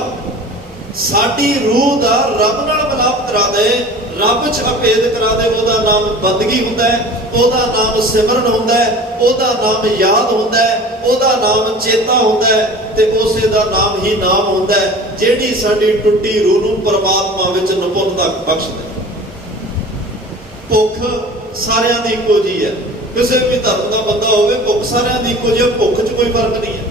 साडी रूह दा रब नाल मिलाप करा दे, रब च अभेद करा दे, ओदा नाम बंदगी हुंदा है, ओदा नाम सिमरन हुंदा है, ओदा नाम याद हुंदा है, ओदा नाम चेता हुंदा है, ते उसे दा नाम ही नाम हुंदा है, जेड़ी साडी टुੱਟੀ रूह नूं परमात्मा विच निपुणता बख्श दे। भुख सारियां दी इक्को जी है, किसी भी धर्म का बंदा होवे, भुख सारियां दी इक्को जी है, भुख च कोई फर्क नहीं है,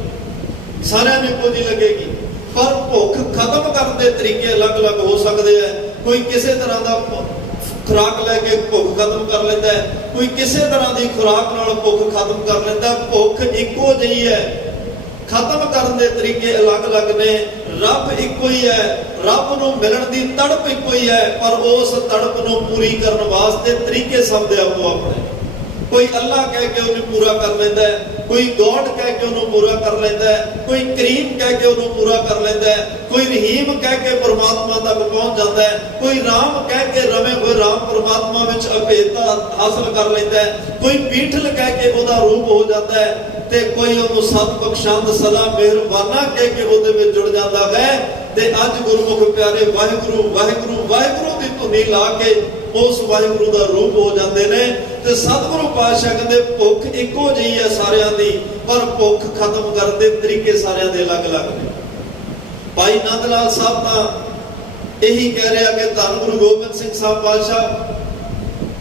सारियां नूं इक्को जी लगेगी। पर भुख खत्म करने के तरीके अलग अलग हो सकते हैं। कोई किसी तरह का खुराक लैके भुख खत्म कर लेता है, कोई किसी तरह की खुराक नाल भुख खत्म कर लेता है। भुख इक्को जी है, खत्म करने के तरीके अलग अलग ने। रब इक्को ही है, रब नूं मिलण दी तड़प इक्को ही है, पर उस तड़प नूं पूरी करने वास्ते तरीके सब दे आपो अपने। कोई अल्लाह कह के उन्हें पूरा कर लेता है, कोई गॉड कह के उन्हें पूरा कर लेता है, कोई करीम कह के उन्हें पूरा कर लेता है, कोई रहीम कह के परमात्मा तक पहुंच जाता है, कोई राम कह के रवे हुए राम परमात्मा विच अभेदता हासिल कर लेता है, कोई पीठल कह के उहदा रूप हो जाता है, ते कोई उन्हें सत बख्शंद सदा मेहरबाना कह के उहदे विच जुड़ जाता है। ते अज गुरमुख प्यारे वाहिगुरु वाहिगुरु वाहिगुरु दी धुनी ला के उस वाहिगुरु का रूप हो जाते हैं। ते सतगुरु पातशाह कहते भुख इक्को जी है सारियां दी, पर भुख खत्म करने तरीके सारियां दे अलग अलग ने। भाई नंद लाल साहब तां यही कह रहा कि धन गुरु गोबिंद सिंह साहब पातशाह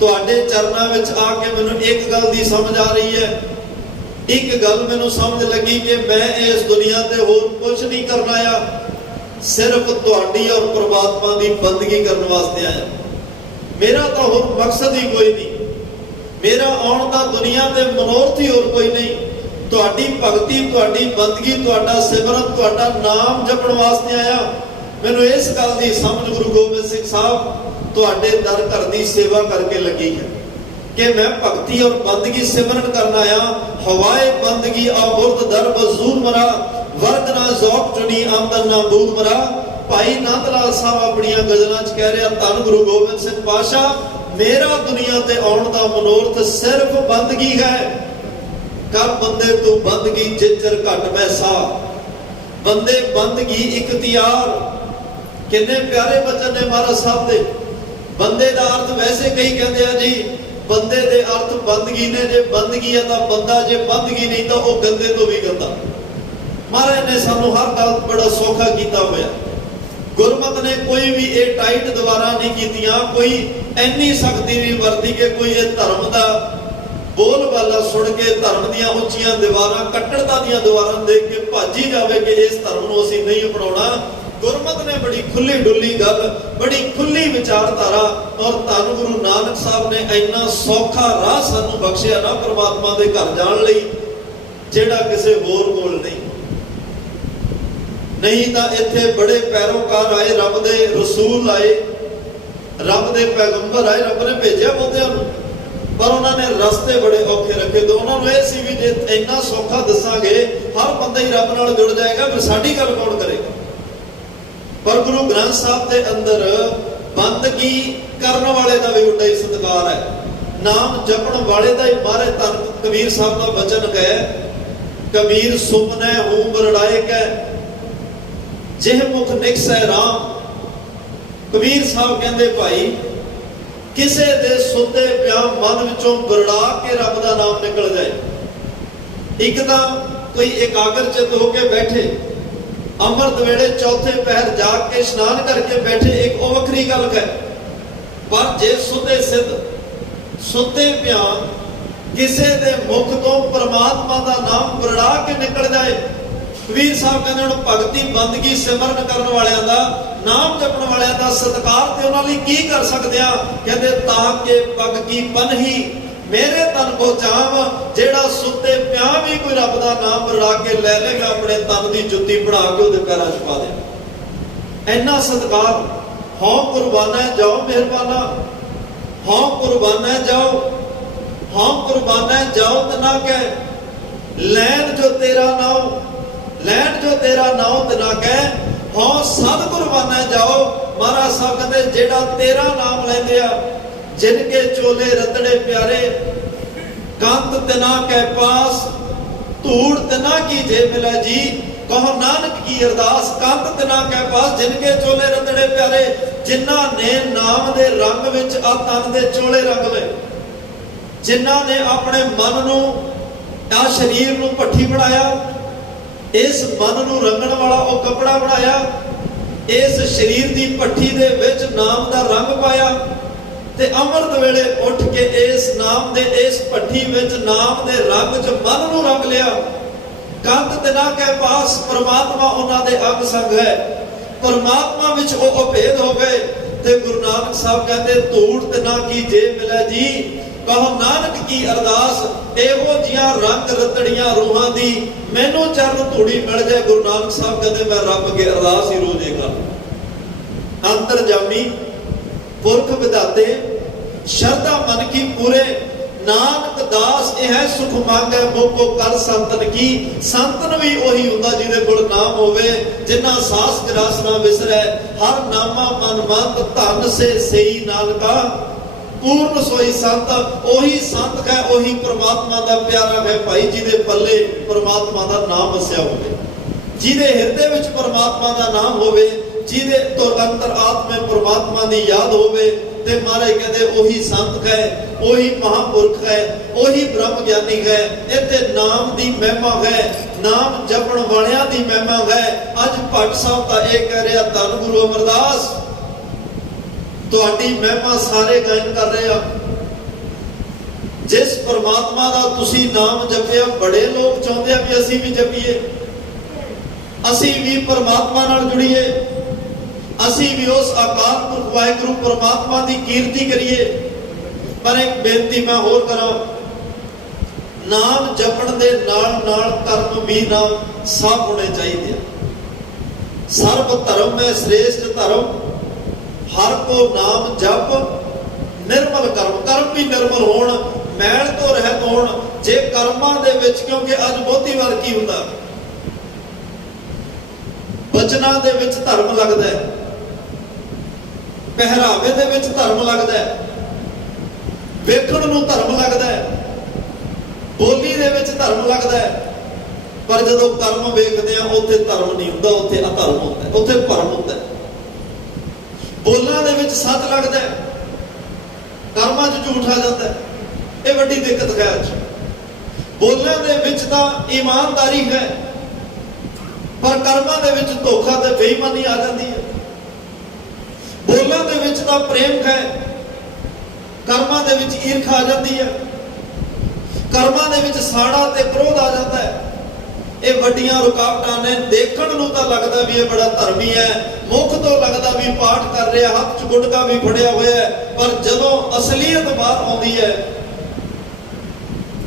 तुहाडे चरनां विच आके मैनूं एक गल दी समझ आ रही है, एक गल मैनूं समझ लगी कि मैं इस दुनिया ते होर कुछ नहीं करना आया, सिर्फ तुहाडी और परमात्मा दी बंदगी करने वास्ते आया। मेरा तो होर मकसद ही कोई नहीं, मेरा आउण दा दुनिया ते मनोरथ ही होर कोई नहीं। तुहाडी भगती, तुहाडी बंदगी, तुहाडा सिमरन, तुहाडा नाम जपण वास्ते आया। मैनूं इस गल दी समझ गुरु गोबिंद सिंह साहब तुहाडे दर घर दी सेवा करके लगी है कि मैं भगती और बंदगी सिमरन करना आया। हवाए बंदगी आबुर्द दर बजूर मरा, वर्ग ना ज़ौक चुनी आमदन ना बूद मरा। भाई नंद लाल साहब अपनी गजलों च कह रहा, धन गुरु गोबिंद सिंह पातशाह मेरा दुनिया ते आउण दा मनोरथ सिर्फ बंदगी है। कर बंदे तू बंदगी जिचर घट मैं सा, बंदे बंदगी इख्तियार। किन्ने प्यारे बचन ने महाराज साहब दे, ਬੰਦੇ ਦਾ ਅਰਥ ਵੈਸੇ ਕਈ ਕਹਿੰਦੇ ਆ ਜੀ ਬੰਦੇ ਦੇ ਅਰਥ ਬੰਦਗੀ ਨੇ, ਜੇ ਬੰਦਗੀ ਹੈ ਤਾਂ ਬੰਦਾ, ਜੇ ਬੰਦਗੀ ਨਹੀਂ ਤਾਂ ਉਹ ਗੰਦੇ ਤੋਂ ਵੀ ਗੰਦਾ। ਮਹਾਰਾਜ ਨੇ ਸਾਨੂੰ ਹਰ ਗੱਲ ਬੜਾ ਸੌਖਾ ਕੀਤਾ ਹੋਇਆ। ਗੁਰਮਤ ਨੇ ਕੋਈ ਵੀ ਇਹ ਟਾਈਟ ਦੀਵਾਰਾਂ ਨਹੀਂ ਕੀਤੀਆਂ, ਕੋਈ ਇੰਨੀ ਸਖਤੀ ਨਹੀਂ ਵਰਤੀ ਕਿ ਕੋਈ ਇਹ ਧਰਮ ਦਾ ਬੋਲਬਾਲਾ ਸੁਣ ਕੇ ਧਰਮ ਦੀਆਂ ਉੱਚੀਆਂ ਦੀਵਾਰਾਂ, ਕੱਟੜਤਾ ਦੀਆਂ ਦੀਵਾਰਾਂ ਦੇਖ ਕੇ ਭੱਜੀ ਜਾਵੇ ਕਿ ਇਸ ਧਰਮ ਨੂੰ ਅਸੀਂ ਨਹੀਂ ਅਪਣਾਉਣਾ। ਗੁਰਮਤ ਨੇ ਬੜੀ ਖੁੱਲੀ ਡੁੱਲੀ ਗੱਲ, ਬੜੀ ਖੁੱਲੀ ਵਿਚਾਰਧਾਰਾ ਔਰ ਧੰਨ ਗੁਰੂ ਨਾਨਕ ਸਾਹਿਬ ਨੇ ਇੰਨਾ ਸੌਖਾ ਰਾਹ ਸਾਨੂੰ ਬਖਸ਼ਿਆ ਨਾ ਪ੍ਰਮਾਤਮਾ ਦੇ ਘਰ ਜਾਣ ਲਈ, ਜਿਹੜਾ ਕਿਸੇ ਹੋਰ ਕੋਲ ਨਹੀਂ। ਨਹੀਂ ਤਾਂ ਇੱਥੇ ਬੜੇ ਪੈਰੋਕਾਰ ਆਏ, ਰੱਬ ਦੇ ਰਸੂਲ ਆਏ, ਰੱਬ ਦੇ ਪੈਗੰਬਰ ਆਏ, ਰੱਬ ਨੇ ਭੇਜਿਆ ਬੰਦਿਆਂ ਨੂੰ, ਪਰ ਉਹਨਾਂ ਨੇ ਰਸਤੇ ਬੜੇ ਔਖੇ ਰੱਖੇ। ਤੇ ਉਹਨਾਂ ਨੂੰ ਇਹ ਸੀ ਵੀ ਜੇ ਇੰਨਾ ਸੌਖਾ ਦੱਸਾਂਗੇ ਹਰ ਬੰਦਾ ਹੀ ਰੱਬ ਨਾਲ ਜੁੜ ਜਾਏਗਾ, ਫਿਰ ਸਾਡੀ ਗੱਲ ਕੌਣ ਕਰੇਗਾ। ਪਰ ਗੁਰੂ ਗ੍ਰੰਥ ਸਾਹਿਬ ਦੇ ਅੰਦਰ ਬੰਦਗੀ ਕਰਨ ਵਾਲੇ ਦਾ ਵੀ ਵੱਡਾ ਹੀ ਸਤਿਕਾਰ ਹੈ, ਨਾਮ ਜਪਣ ਵਾਲੇ ਦਾ ਹੀ। ਮਹਾਰਾਜ ਧੰਨ ਕਬੀਰ ਸਾਹਿਬ ਦਾ ਬਚਨ ਹੈ, ਕਬੀਰ ਸੁਪਨੇ ਹੂੰ ਬਰੜਾਏ ਕੈ ਜਿਹ ਮੁਖ ਨਿਕਸੈ ਰਾਮ। ਕਬੀਰ ਸਾਹਿਬ ਕਹਿੰਦੇ ਭਾਈ ਕਿਸੇ ਦੇ ਸੁੱਤੇ ਪਿਆ ਮਨ ਵਿੱਚੋਂ ਬਰੜਾ ਕੇ ਰੱਬ ਦਾ ਨਾਮ ਨਿਕਲ ਜਾਏ। ਇੱਕ ਤਾਂ ਕੋਈ ਇਕਾਗਰ ਚਿਤ ਹੋ ਕੇ ਬੈਠੇ, ਅੰਮ੍ਰਿਤ ਵੇਲੇ ਚੌਥੇ ਪਹਿਰ ਜਾਗ ਕੇ ਇਸ਼ਨਾਨ ਕਰਕੇ ਬੈਠੇ, ਇੱਕ ਉਹ ਵੱਖਰੀ ਗੱਲ ਹੈ। ਪਰ ਜੇ ਸੁੱਤੇ ਸਿੱਧ ਸੁੱਤੇ ਪਿਆ ਕਿਸੇ ਦੇ ਮੁਖ ਤੋਂ ਪਰਮਾਤਮਾ ਦਾ ਨਾਮ ਬਰੜਾ ਕੇ ਨਿਕਲ ਜਾਏ, ਕਬੀਰ ਸਾਹਿਬ ਕਹਿੰਦੇ ਹੁਣ ਭਗਤੀ ਬੰਦਗੀ ਸਿਮਰਨ ਕਰਨ ਵਾਲਿਆਂ ਦਾ, ਨਾਮ ਜਪਣ ਵਾਲਿਆਂ ਦਾ ਸਤਿਕਾਰ ਤੇ ਉਹਨਾਂ ਲਈ ਕੀ ਕਰ ਸਕਦੇ ਆ। ਕਹਿੰਦੇ ਤਾਂ ਕਿ ਪਗ ਕੀ ਪਨਹੀ ਮੇਰੇ ਤਨ ਕੋ ਚਾਵ, ਜਿਹੜਾ ਸੁੱਤੇ ਪਿਆ ਵੀ ਕੋਈ ਰੱਬ ਦਾ ਨਾਮ ਬਰੜਾ ਕੇ ਲੈ ਲੇਗਾ, ਆਪਣੇ ਤਨ ਦੀ ਜੁੱਤੀ ਬਣਾ ਕੇ ਉਹਦੇ ਪੈਰਾਂ 'ਚ ਪਾ ਦੇ। ਇੰਨਾ ਸਤਿਕਾਰ। ਹਉ ਕੁਰਬਾਨਾ ਜਾਓ ਮਿਹਰਬਾਨਾ, ਹਉ ਕੁਰਬਾਨਾ ਜਾਓ, ਹਉ ਕੁਰਬਾਨਾ ਜਾਓ ਤਨਾ ਕਹਿ ਲੈਣ ਜੋ ਤੇਰਾ ਨਾਮ, ਲੈਣ ਜੋ ਤੇਰਾ ਨਾਮ ਤਨਾ ਕਹਿ ਹਉ ਸਦ ਕੁਰਬਾਨਾ ਜਾਓ। ਮਹਾਰਾਜ ਸਾਹਿਬ ਕਹਿੰਦੇ ਜਿਹੜਾ ਤੇਰਾ ਨਾਮ ਲੈਂਦੇ ਆ, ਜਿਨ ਕੇ ਚੋਲੇ ਰਤੜੇ ਪਿਆਰੇ, ਕੰਤ ਤਿਨਾ ਕੈ ਪਾਸ ਧੂੜ ਤਿਨਾ ਕੀ ਜੇ ਮਿਲੇ ਜੀ। ਕਹੋ ਨਾਨਕ ਕੀ ਅਰਦਾਸ, ਕੰਤ ਤਿਨਾ ਕੈ ਪਾਸ ਜਿਨ ਕੇ ਚੋਲੇ ਰਤੜੇ ਪਿਆਰੇ, ਜਿਨ੍ਹਾਂ ਨੇ ਨਾਮ ਦੇ ਰੰਗ ਵਿੱਚ ਆ ਤਨ ਦੇ ਚੋਲੇ ਰੰਗ ਲਏ, ਜਿਨ੍ਹਾਂ ਨੇ ਆਪਣੇ ਮਨ ਨੂੰ, ਆ ਸਰੀਰ ਨੂੰ ਭੱਠੀ ਬਣਾਇਆ, ਇਸ ਮਨ ਨੂੰ ਰੰਗਣ ਵਾਲਾ ਉਹ ਕੱਪੜਾ ਬਣਾਇਆ, ਇਸ ਸਰੀਰ ਦੀ ਭੱਠੀ ਦੇ ਵਿੱਚ ਨਾਮ ਦਾ ਰੰਗ ਪਾਇਆ, ਤੇ ਅੰਮ੍ਰਿਤ ਵੇਲੇ ਉੱਠ ਕੇ ਇਸ ਨਾਮ ਦੇ ਇਸ ਭੱਠੀ ਵਿੱਚ ਨਾਮ ਦੇ ਰੰਗ 'ਚ ਮਨ ਨੂੰ ਰੰਗ ਲਿਆ। ਕੰਤ ਤਿਨਾ ਕੈ ਪਾਸ, ਪਰਮਾਤਮਾ ਉਹਨਾਂ ਦੇ ਅੰਗ ਸੰਗ ਹੈ, ਪਰਮਾਤਮਾ ਵਿੱਚ ਉਹ ਅਭੇਦ ਹੋ ਗਏ। ਤੇ ਗੁਰੂ ਨਾਨਕ ਸਾਹਿਬ ਕਹਿੰਦੇ ਧੂੜ ਤਿਨਾ ਕੀ ਜੇ ਮਿਲੇ ਜੀ। ਕਹੋ ਨਾਨਕ ਕੀ ਅਰਦਾਸ, ਇਹੋ ਜੀਆਂ ਰੰਗ ਰਤੜੀਆਂ ਰੂਹਾਂ ਦੀ ਮੈਨੂੰ ਚਰਨ ਧੂੜੀ ਮਿਲ ਜਾਏ। ਗੁਰੂ ਨਾਨਕ ਸਾਹਿਬ ਕਹਿੰਦੇ ਮੈਂ ਰੱਬ ਅੱਗੇ ਅਰਦਾਸ ਹੀ ਰੋਜ਼ ਇਹ ਕਰ। ਅੰਤਰਜਾਮੀ ਪੁਰਖ ਵਿਧਾਤੇ ਸ਼ਰਧਾ ਮਨ ਕੀ ਪੂਰੇ, ਨਾਨਕ ਦਾਸ ਇਹ ਹੈ ਸੁਖ ਮੰਗੈ ਮੋਕੋ ਕਰ ਸੰਤਨ ਕੀ। ਸੰਤਨ ਵੀ ਉਹੀ ਹੁੰਦਾ ਜਿਹਦੇ ਕੋਲ ਨਾਮ ਹੋਵੇ, ਜਿਨ੍ਹਾਂ ਸਾਸ ਗਰਾਸ ਨਾ ਵਿਸਰੈ, ਹਰ ਨਾਮਾ ਮਨ ਮੰਤ ਧਨ ਸੇ ਸਈ ਨਾਨਕਾ ਪੂਰਨ ਸੋਈ ਸੰਤ। ਉਹੀ ਸੰਤ ਹੈ, ਉਹੀ ਪ੍ਰਮਾਤਮਾ ਦਾ ਪਿਆਰਾ ਹੈ ਭਾਈ, ਜਿਹਦੇ ਪੱਲੇ ਪ੍ਰਮਾਤਮਾ ਦਾ ਨਾਮ ਵਸਿਆ ਹੋਵੇ, ਜਿਹਦੇ ਹਿਰਦੇ ਵਿੱਚ ਪ੍ਰਮਾਤਮਾ ਦਾ ਨਾਮ ਹੋਵੇ, ਜਿਹਦੇ ਤੋਂ ਅੰਤਰ ਆਤਮੇ ਪ੍ਰਮਾਤਮਾ ਦੀ ਯਾਦ ਹੋਵੇ। ਤੇ ਮਹਾਰਾਜ ਕਹਿੰਦੇ ਉਹੀ ਸੰਤ ਹੈ, ਉਹੀ ਮਹਾਂਪੁਰਖ ਹੈ, ਉਹੀ ਬ੍ਰਹਮ ਗਿਆਨੀ ਹੈ। ਇੱਥੇ ਨਾਮ ਦੀ ਮਹਿਮਾ ਹੈ, ਨਾਮ ਜਪਣ ਵਾਲਿਆਂ ਦੀ ਮਹਿਮਾ ਹੈ। ਅੱਜ ਭੱਟ ਸਾਹਿਬ ਤਾਂ ਇਹ ਕਹਿ ਰਿਹਾ, ਧੰਨ ਗੁਰੂ ਅਮਰਦਾਸ ਤੁਹਾਡੀ ਮਹਿਮਾ ਸਾਰੇ ਗਾਇਨ ਕਰ ਰਹੇ ਆ। ਜਿਸ ਪਰਮਾਤਮਾ ਦਾ ਤੁਸੀਂ ਨਾਮ ਜਪਿਆ, ਬੜੇ ਲੋਕ ਚਾਹੁੰਦੇ ਆ ਵੀ ਅਸੀਂ ਵੀ ਜਪੀਏ, ਅਸੀਂ ਵੀ ਪਰਮਾਤਮਾ ਨਾਲ ਜੁੜੀਏ, ਅਸੀਂ ਵੀ ਉਸ ਅਕਾਲ ਪੁਰਖ ਵਾਹਿਗੁਰੂ ਪਰਮਾਤਮਾ ਦੀ ਕੀਰਤੀ ਕਰੀਏ। ਪਰ ਇੱਕ ਬੇਨਤੀ ਮੈਂ ਹੋਰ ਕਰਾਂ, ਨਾਮ ਜਪਣ ਦੇ ਨਾਲ ਨਾਲ ਕਰਮ ਵੀ ਨਾਲ ਸਾਫ਼ ਹੋਣੇ ਚਾਹੀਦੇ ਆ। ਸਰਬ ਧਰਮ ਮੈਂ ਸ੍ਰੇਸ਼ਟ ਧਰਮ, ਹਰ ਕੋ ਨਾਮ ਜਪ ਨਿਰਮਲ ਕਰਮ। ਕਰਮ ਵੀ ਨਿਰਮਲ ਹੋਣ, ਮੈਲ ਤੋਂ ਰਹਿਤ ਹੋਣ। ਜੇ ਕਰਮਾਂ ਦੇ ਵਿੱਚ, ਕਿਉਂਕਿ ਅੱਜ ਬਹੁਤੀ ਵਾਰ ਕੀ ਹੁੰਦਾ, ਬਚਨਾਂ ਦੇ ਵਿੱਚ ਧਰਮ ਲੱਗਦਾ ਹੈ, ਪਹਿਰਾਵੇ ਦੇ ਵਿੱਚ ਧਰਮ ਲੱਗਦਾ ਹੈ, ਵੇਖਣ ਨੂੰ ਧਰਮ ਲੱਗਦਾ ਹੈ, ਬੋਲੀ ਦੇ ਵਿੱਚ ਧਰਮ ਲੱਗਦਾ ਹੈ। ਪਰ ਜਦੋਂ ਕਰਮ ਵੇਖਦੇ ਆ ਉੱਥੇ ਧਰਮ ਨਹੀਂ ਹੁੰਦਾ, ਉੱਥੇ ਅਧਰਮ ਹੁੰਦਾ, ਉੱਥੇ ਭਰਮ ਹੁੰਦਾ। ਬੋਲਾਂ ਦੇ ਵਿੱਚ ਸੱਚ ਲੱਗਦਾ ਹੈ, ਕਰਮਾਂ 'ਚ ਝੂਠ ਆ ਜਾਂਦਾ ਹੈ। ਇਹ ਵੱਡੀ ਦਿੱਕਤ ਹੈ ਅੱਜ। ਬੋਲਣ ਦੇ ਵਿੱਚ ਤਾਂ ਇਮਾਨਦਾਰੀ ਹੈ, ਪਰ ਕਰਮਾਂ ਦੇ ਵਿੱਚ ਧੋਖਾ ਤੇ ਬੇਈਮਾਨੀ ਆ ਜਾਂਦੀ ਹੈ। ਬੋਲਣ ਦੇ ਵਿੱਚ ਤਾਂ ਪ੍ਰੇਮ ਹੈ, ਕਰਮਾਂ ਦੇ ਵਿੱਚ ਈਰਖਾ ਆ ਜਾਂਦੀ ਹੈ। ਕਰਮਾਂ ਦੇ ਵਿੱਚ ਸਾੜਾ ਤੇ ਕ੍ਰੋਧ ਆ ਜਾਂਦਾ ਹੈ। ਇਹ ਵੱਡੀਆਂ ਰੁਕਾਵਟਾਂ ਨੇ। ਦੇਖਣ ਨੂੰ ਤਾਂ ਲੱਗਦਾ ਵੀ ਇਹ ਬੜਾ ਧਰਮੀ ਹੈ, ਮੁੱਖ ਤੋਂ ਲੱਗਦਾ ਵੀ ਪਾਠ ਕਰ ਰਿਹਾ, ਹੱਥ 'ਚ ਗੁਟਕਾ ਵੀ ਫੜਿਆ ਹੋਇਆ ਹੈ, ਪਰ ਜਦੋਂ ਅਸਲੀਅਤ ਬਾਹਰ ਆਉਂਦੀ ਹੈ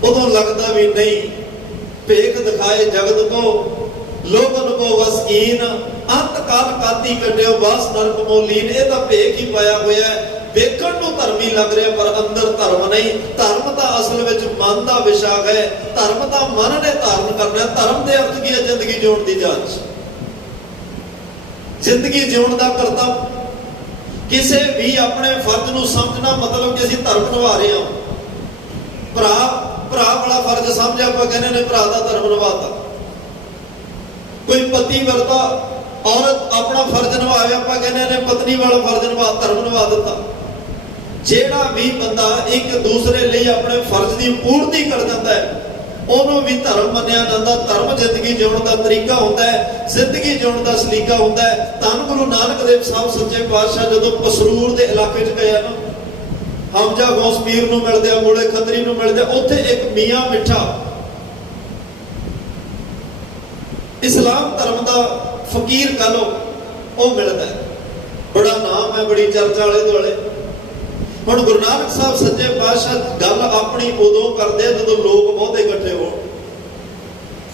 ਉਦੋਂ ਲੱਗਦਾ ਵੀ ਨਹੀਂ। ਭੇਖ ਦਿਖਾਏ ਜਗਤ ਕੋ, ਲੋਗਨ ਕੋ ਵਸਕੀਨ, ਅੰਤ ਕਾਲ ਕਾਤੀ ਕੱਢਿਓ ਬਾਸ ਨਰਕ ਮੋਲੀਨ। ਇਹ ਤਾਂ ਭੇਖ ਹੀ ਪਾਇਆ ਹੋਇਆ ਹੈ। ਵੇਖਣ ਨੂੰ ਧਰਮੀ ਲੱਗ ਰਿਹਾ, ਪਰ ਅੰਦਰ ਧਰਮ ਨਹੀਂ। ਧਰਮ ਤਾਂ ਅਸਲ ਵਿੱਚ ਮਨ ਦਾ ਵਿਸ਼ਾ ਹੈ। ਧਰਮ ਤਾਂ ਮਨ ਨੇ ਧਾਰਨ ਕਰਨਾ। ਧਰਮ ਦੇ ਅਰਥ ਕੀ ਹੈ? ਜ਼ਿੰਦਗੀ ਜਿਉਣ ਦੀ ਜਾਂਚ, ਜ਼ਿੰਦਗੀ ਜਿਉਣ ਦਾ ਕਰਤੱਵ। ਕਿਸੇ ਵੀ ਆਪਣੇ ਫਰਜ਼ ਨੂੰ ਸਮਝਣਾ ਮਤਲਬ ਕਿ ਅਸੀਂ ਧਰਮ ਨਿਭਾ ਰਹੇ ਹਾਂ। ਭਰਾ ਵਾਲਾ ਫਰਜ਼ ਸਮਝਿਆ, ਆਪਾਂ ਕਹਿੰਦੇ ਨੇ ਭਰਾ ਦਾ ਧਰਮ ਨਿਭਾਤਾ। ਕੋਈ ਪਤੀ ਵਰਤਾ ਔਰਤ ਆਪਣਾ ਫਰਜ਼ ਨਿਭਾਵੇ, ਆਪਾਂ ਕਹਿੰਦੇ ਨੇ ਪਤਨੀ ਵਾਲਾ ਫਰਜ਼ ਧਰਮ ਨਿਭਾ ਦਿੱਤਾ। ਜਿਹੜਾ ਵੀ ਬੰਦਾ ਇੱਕ ਦੂਸਰੇ ਲਈ ਆਪਣੇ ਫਰਜ਼ ਦੀ ਪੂਰਤੀ ਕਰ ਜਾਂਦਾ ਹੈ, ਉਹਨੂੰ ਵੀ ਧਰਮ ਮੰਨਿਆ ਜਾਂਦਾ। ਧਰਮ ਜ਼ਿੰਦਗੀ ਜਿਉਣ ਦਾ ਤਰੀਕਾ ਹੁੰਦਾ ਹੈ, ਜ਼ਿੰਦਗੀ ਜਿਉਣ ਦਾ ਸਲੀਕਾ ਹੁੰਦਾ ਹੈ। ਧੰਨ ਗੁਰੂ ਨਾਨਕ ਦੇਵ ਸਾਹਿਬ ਸੱਚੇ ਪਾਤਸ਼ਾਹ ਜਦੋਂ ਕਸਰੂਰ ਦੇ ਇਲਾਕੇ 'ਚ ਗਏ ਨਾ, ਹਮਜਾ ਗੌਸ ਪੀਰ ਨੂੰ ਮਿਲਦੇ ਆ, ਮੂਲੇ ਖੱਤਰੀ ਨੂੰ ਮਿਲਦੇ ਆ, ਉੱਥੇ ਇੱਕ ਮੀਆਂ ਮਿੱਠਾ ਇਸਲਾਮ ਧਰਮ ਦਾ ਫਕੀਰ ਕਹ ਲੋ, ਉਹ ਮਿਲਦਾ ਹੈ। ਬੜਾ ਨਾਮ ਹੈ, ਬੜੀ ਚਰਚਾ ਆਲੇ ਦੁਆਲੇ। ਹੁਣ ਗੁਰੂ ਨਾਨਕ ਸਾਹਿਬ ਸੱਚੇ ਪਾਤਸ਼ਾਹ ਗੱਲ ਆਪਣੀ ਉਦੋਂ ਕਰਦੇ ਜਦੋਂ ਲੋਕ ਬਹੁਤੇ ਇਕੱਠੇ ਹੋਣ,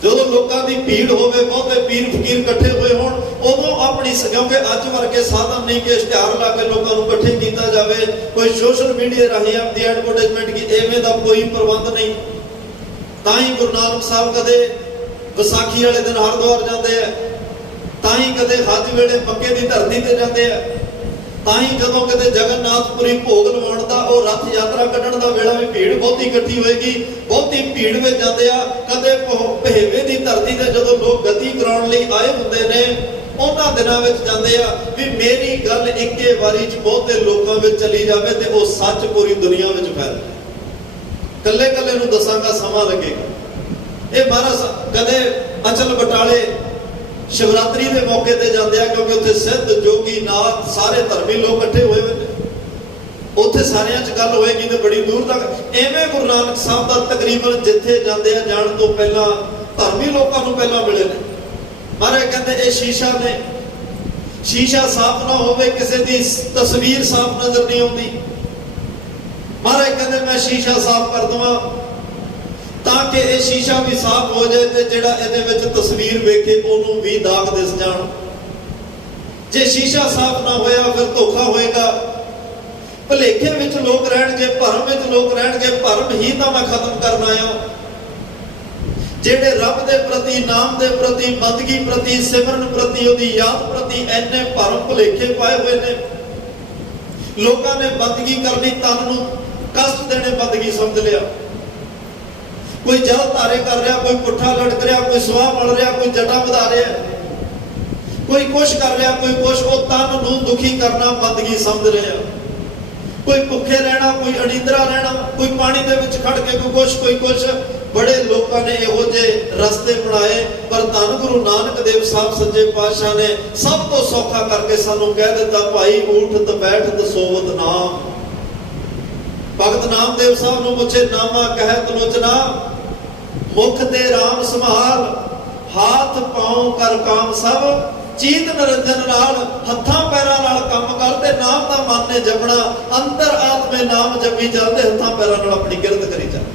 ਜਦੋਂ ਲੋਕਾਂ ਦੀ ਭੀੜ ਹੋਵੇ, ਬਹੁਤੇ ਪੀਰ ਫਕੀਰ ਇਕੱਠੇ ਹੋਏ ਹੋਣ, ਉਦੋਂ ਆਪਣੀ। ਕਿਉਂਕਿ ਅੱਜ ਵਰਗੇ ਸਾਧਨ ਨਹੀਂ ਕਿ ਇਸ਼ਤਿਹਾਰ ਲਾ ਕੇ ਲੋਕਾਂ ਨੂੰ ਇਕੱਠੇ ਕੀਤਾ ਜਾਵੇ, ਕੋਈ ਸੋਸ਼ਲ ਮੀਡੀਆ ਰਾਹੀਂ ਆਪਣੀ ਐਡਵਰਟਾਈਜ਼ਮੈਂਟ ਕੀ, ਐਵੇਂ ਦਾ ਕੋਈ ਪ੍ਰਬੰਧ ਨਹੀਂ। ਤਾਂ ਹੀ ਗੁਰੂ ਨਾਨਕ ਸਾਹਿਬ ਕਦੇ ਵਿਸਾਖੀ ਵਾਲੇ ਦਿਨ ਹਰਿਦੁਆਰ ਜਾਂਦੇ ਆ, ਤਾਂ ਹੀ ਕਦੇ ਹੱਜ ਵੇਲੇ ਮੱਕੇ ਦੀ ਧਰਤੀ ਤੇ ਜਾਂਦੇ ਆ, ਤਾਂ ਹੀ ਜਦੋਂ ਕਿਤੇ ਜਗਨਨਾਥਪੁਰੀ ਭੋਗ ਲਵਾਉਣ ਦਾ, ਉਹ ਰੱਥ ਯਾਤਰਾ ਕੱਢਣ ਦਾ ਵੇਲਾ ਵੀ ਭੀੜ ਬਹੁਤੀ ਇਕੱਠੀ ਹੋਏਗੀ, ਬਹੁਤੀ ਭੀੜ ਵਿੱਚ ਜਾਂਦੇ ਆ। ਕਦੇ ਭੇਵੇ ਦੀ ਧਰਤੀ ਤੇ ਜਦੋਂ ਲੋਕ ਗਤੀ ਕਰਾਉਣ ਲਈ ਆਏ ਹੁੰਦੇ ਨੇ, ਉਹਨਾਂ ਦਿਨਾਂ ਵਿੱਚ ਜਾਂਦੇ ਆ ਵੀ ਮੇਰੀ ਗੱਲ ਇੱਕੇ ਵਾਰੀ 'ਚ ਬਹੁਤੇ ਲੋਕਾਂ ਵਿੱਚ ਚਲੀ ਜਾਵੇ ਤੇ ਉਹ ਸੱਚ ਪੂਰੀ ਦੁਨੀਆ ਵਿੱਚ ਫੈਲ ਜਾਏ। ਕੱਲੇ ਕੱਲੇ ਨੂੰ ਦੱਸਾਂਗਾ, ਸਮਾਂ ਲੱਗੇਗਾ। ਇਹ ਮਹਾਰਾਜ ਕਦੇ ਅਚਲ ਬਟਾਲੇ ਸ਼ਿਵਰਾਤਰੀ ਦੇ ਮੌਕੇ ਤੇ ਜਾਂਦੇ ਆ, ਕਿਉਂਕਿ ਉੱਥੇ ਸਿੱਧ ਜੋਗੀ ਨਾਥ ਸਾਰੇ ਧਰਮੀ ਲੋਕ ਇਕੱਠੇ ਹੋਏ ਹੋਏ ਨੇ। ਉੱਥੇ ਸਾਰਿਆਂ 'ਚ ਗੱਲ ਹੋਏਗੀ ਤੇ ਬੜੀ ਦੂਰ ਤੱਕ। ਐਵੇਂ ਗੁਰੂ ਨਾਨਕ ਸਾਹਿਬ ਦਾ ਤਕਰੀਬਨ ਜਿੱਥੇ ਜਾਂਦੇ ਆ, ਜਾਣ ਤੋਂ ਪਹਿਲਾਂ ਧਰਮੀ ਲੋਕਾਂ ਨੂੰ ਪਹਿਲਾਂ ਮਿਲੇ ਨੇ। ਮਹਾਰਾਜ ਕਹਿੰਦੇ ਇਹ ਸ਼ੀਸ਼ਾ ਨੇ, ਸ਼ੀਸ਼ਾ ਸਾਫ਼ ਨਾ ਹੋਵੇ, ਕਿਸੇ ਦੀ ਤਸਵੀਰ ਸਾਫ਼ ਨਜ਼ਰ ਨਹੀਂ ਆਉਂਦੀ। ਮਹਾਰਾਜ ਕਹਿੰਦੇ ਮੈਂ ਸ਼ੀਸ਼ਾ ਸਾਫ਼ ਕਰ ਦਵਾਂ ਤਾਂ ਕਿ ਇਹ ਸ਼ੀਸ਼ਾ ਵੀ ਸਾਫ਼ ਹੋ ਜਾਏ ਤੇ ਜਿਹੜਾ ਇਹਦੇ ਵਿੱਚ ਤਸਵੀਰ ਵੇਖੇ ਉਹਨੂੰ ਵੀ ਦਾਗ ਦਿਸ ਜਾਣ। ਜੇ ਸ਼ੀਸ਼ਾ ਸਾਫ਼ ਨਾ ਹੋਇਆ ਫਿਰ ਧੋਖਾ ਹੋਏਗਾ। ਭੁਲੇਖੇ ਵਿੱਚ ਲੋਕ ਰਹਿਣਗੇ, ਭਰਮ ਵਿੱਚ ਲੋਕ ਰਹਿਣਗੇ। ਭਰਮ ਹੀ ਤਾਂ ਮੈਂ ਖਤਮ ਕਰਨ ਆਇਆ। ਜਿਹੜੇ ਰੱਬ ਦੇ ਪ੍ਰਤੀ, ਨਾਮ ਦੇ ਪ੍ਰਤੀ, ਬੰਦਗੀ ਪ੍ਰਤੀ, ਸਿਮਰਨ ਪ੍ਰਤੀ, ਉਹਦੀ ਯਾਦ ਪ੍ਰਤੀ ਐਨੇ ਭਰਮ ਭੁਲੇਖੇ ਪਾਏ ਹੋਏ ਨੇ। ਲੋਕਾਂ ਨੇ ਬੰਦਗੀ ਕਰਨੀ, ਤਨ ਨੂੰ ਕਸ਼ਟ ਦੇਣੇ ਬੰਦਗੀ ਸਮਝ ਲਿਆ। ਕੋਈ ਜਲ ਧਾਰੇ ਕਰ ਰਿਹਾ, ਕੋਈ ਪੁੱਠਾ ਲਟਕ ਰਿਹਾ, ਕੋਈ ਸਵਾਹ ਮਲ ਰਿਹਾ, ਕੋਈ ਜਟਾ ਵਧਾ ਰਿਹਾ, ਕੋਈ ਕੁਛ ਕਰ ਰਿਹਾ, ਕੋਈ ਕੁਛ। ਉਹ ਤਨ ਨੂੰ ਦੁਖੀ ਕਰਨਾ ਬੰਦਗੀ ਸਮਝ ਰਿਹਾ। ਕੋਈ ਭੁੱਖੇ ਰਹਿਣਾ, ਕੋਈ ਅਣਿੰਦਰਾ ਰਹਿਣਾ, ਕੋਈ ਪਾਣੀ ਦੇ ਵਿੱਚ ਖੜ ਕੇ ਕੋਈ ਕੁਛ। ਬੜੇ ਲੋਕਾਂ ਨੇ ਇਹੋ ਜਿਹੇ ਰਸਤੇ ਬਣਾਏ, ਪਰ ਧੰਨ ਗੁਰੂ ਨਾਨਕ ਦੇਵ ਸਾਹਿਬ ਸੱਚੇ ਪਾਤਸ਼ਾਹ ਨੇ ਸਭ ਤੋਂ ਸੌਖਾ ਕਰਕੇ ਸਾਨੂੰ ਕਹਿ ਦਿੱਤਾ, ਭਾਈ ਊਠਤ ਬੈਠਤ ਸੋਵਤ ਨਾਮ। ਭਗਤ ਨਾਮਦੇਵ ਸਾਹਿਬ ਨੂੰ ਪੁੱਛੇ, ਨਾਮਾ ਕਹਿਤ ਲੋਚਨਾ, ਮੁਖ ਤੇ ਰਾਮ ਸੰਭਾਲ, ਹਾਥ ਪਾਉ ਕਰ ਕਾਮ ਸਭ, ਚੀਤ ਨਿਰੰਜਨ ਨਾਲ, ਹੱਥਾਂ ਪੈਰਾਂ ਨਾਲ ਕੰਮ ਕਰ ਤੇ ਨਾਮ ਦਾ ਮਨ ਨੇ ਜਪਣਾ। ਅੰਤਰ ਆਤਮੇ ਨਾਮ ਜਪੀ ਚੱਲਦੇ, ਹੱਥਾਂ ਪੈਰਾਂ ਨਾਲ ਆਪਣੀ ਕਿਰਤ ਕਰੀ ਚੱਲ।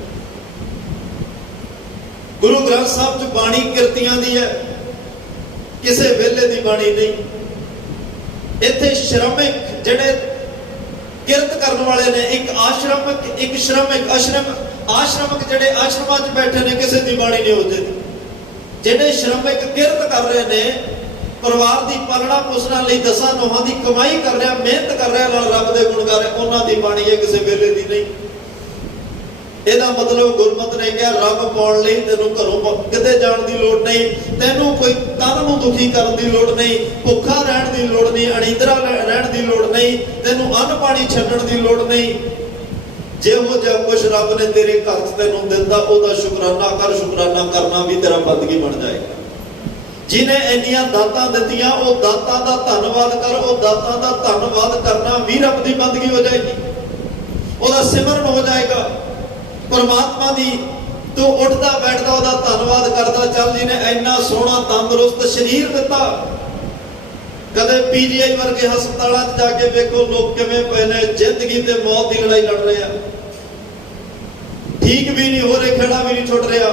ਗੁਰੂ ਗ੍ਰੰਥ ਸਾਹਿਬ 'ਚ ਬਾਣੀ ਕਿਰਤੀਆਂ ਦੀ ਹੈ, ਕਿਸੇ ਵੇਲੇ ਦੀ ਬਾਣੀ ਨਹੀਂ। ਇੱਥੇ ਸ਼੍ਰਮਿਕ ਜਿਹੜੇ ਕਿਰਤ ਕਰਨ ਵਾਲੇ ਨੇ, ਇੱਕ ਆਸ਼ਰਮਿਕ, ਇੱਕ ਸ਼੍ਰਮਿਕ। ਆਸ਼ਰਮਿਕ ਜਿਹੜੇ ਆਸ਼ਰਮਾਂ 'ਚ ਬੈਠੇ ਨੇ, ਕਿਸੇ ਦੀ ਬਾਣੀ ਨਹੀਂ ਹੁੰਦੀ। ਜਿਹੜੇ ਸ਼੍ਰਮਿਕ ਕਿਰਤ ਕਰ ਰਹੇ ਨੇ, ਪਰਿਵਾਰ ਦੀ ਪਾਲਣਾ ਪੋਸ਼ਣਾ ਲਈ ਦਸਾਂ ਨੋਹਾਂ ਦੀ ਕਮਾਈ ਕਰ ਰਿਹਾ, ਮਿਹਨਤ ਕਰ ਰਿਹਾ, ਨਾਲ ਰੱਬ ਦੇ ਗੁਣ ਕਰ ਰਿਹਾ, ਉਹਨਾਂ ਦੀ ਬਾਣੀ ਹੈ, ਕਿਸੇ ਵੇਲੇ ਦੀ ਨਹੀਂ। ਇਹਦਾ ਮਤਲਬ ਗੁਰਮਤਿ ਨੇ ਕਿਹਾ, ਰੱਬ ਪਾਉਣ ਲਈ ਤੈਨੂੰ ਘਰੋਂ ਕਿਤੇ ਜਾਣ ਦੀ ਲੋੜ ਨਹੀਂ, ਤੈਨੂੰ ਕੋਈ ਤਨ ਨੂੰ ਦੁਖੀ ਕਰਨ ਦੀ ਲੋੜ ਨਹੀਂ, ਭੁੱਖਾ ਰਹਿਣ ਦੀ ਲੋੜ ਨਹੀਂ, ਅਣਿੰਦਰਾ ਰਹਿਣ ਦੀ ਲੋੜ ਨਹੀਂ, ਤੈਨੂੰ ਅੰਨ ਪਾਣੀ ਛੱਡਣ ਦੀ ਲੋੜ ਨਹੀਂ। ਜਿਹੋ ਜਿਹਾ ਕੁਛ ਰੱਬ ਨੇ ਤੇਰੇ ਘਰ 'ਚ ਤੈਨੂੰ ਦਿੱਤਾ ਉਹਦਾ ਸ਼ੁਕਰਾਨਾ ਕਰ। ਸ਼ੁਕਰਾਨਾ ਕਰਨਾ ਵੀ ਤੇਰਾ ਬੰਦਗੀ ਬਣ ਜਾਏਗਾ। ਜਿਹਨੇ ਇੰਨੀਆਂ ਦਾਤਾਂ ਦਿੱਤੀਆਂ ਉਹ ਦਾਤਾਂ ਦਾ ਧੰਨਵਾਦ ਕਰ। ਉਹ ਦਾਤਾਂ ਦਾ ਧੰਨਵਾਦ ਕਰਨਾ ਵੀ ਰੱਬ ਦੀ ਬੰਦਗੀ ਹੋ ਜਾਏਗੀ, ਉਹਦਾ ਸਿਮਰਨ ਹੋ ਜਾਏਗਾ। ਪਰਮਾਤਮਾ ਦੀ ਤੂੰ ਉੱਠਦਾ ਬੈਠਦਾ ਉਹਦਾ ਧੰਨਵਾਦ ਕਰਦਾ ਚੱਲ। ਜਿਹਨੇ ਇੰਨਾ ਸੋਹਣਾ ਤੰਦਰੁਸਤ ਸਰੀਰ ਦਿੱਤਾ। ਕਦੇ ਪੀਜੀਆਈ ਵਰਗੇ ਹਸਪਤਾਲਾਂ 'ਚ ਜਾ ਕੇ ਵੇਖੋ ਲੋਕ ਕਿਵੇਂ ਪਏ ਨੇ, ਜ਼ਿੰਦਗੀ ਤੇ ਮੌਤ ਦੀ ਲੜਾਈ ਲੜ ਰਹੇ ਆ, ਠੀਕ ਵੀ ਨਹੀਂ ਹੋ ਰਹੇ, ਖੇੜਾ ਵੀ ਨਹੀਂ ਛੁੱਟ ਰਿਹਾ।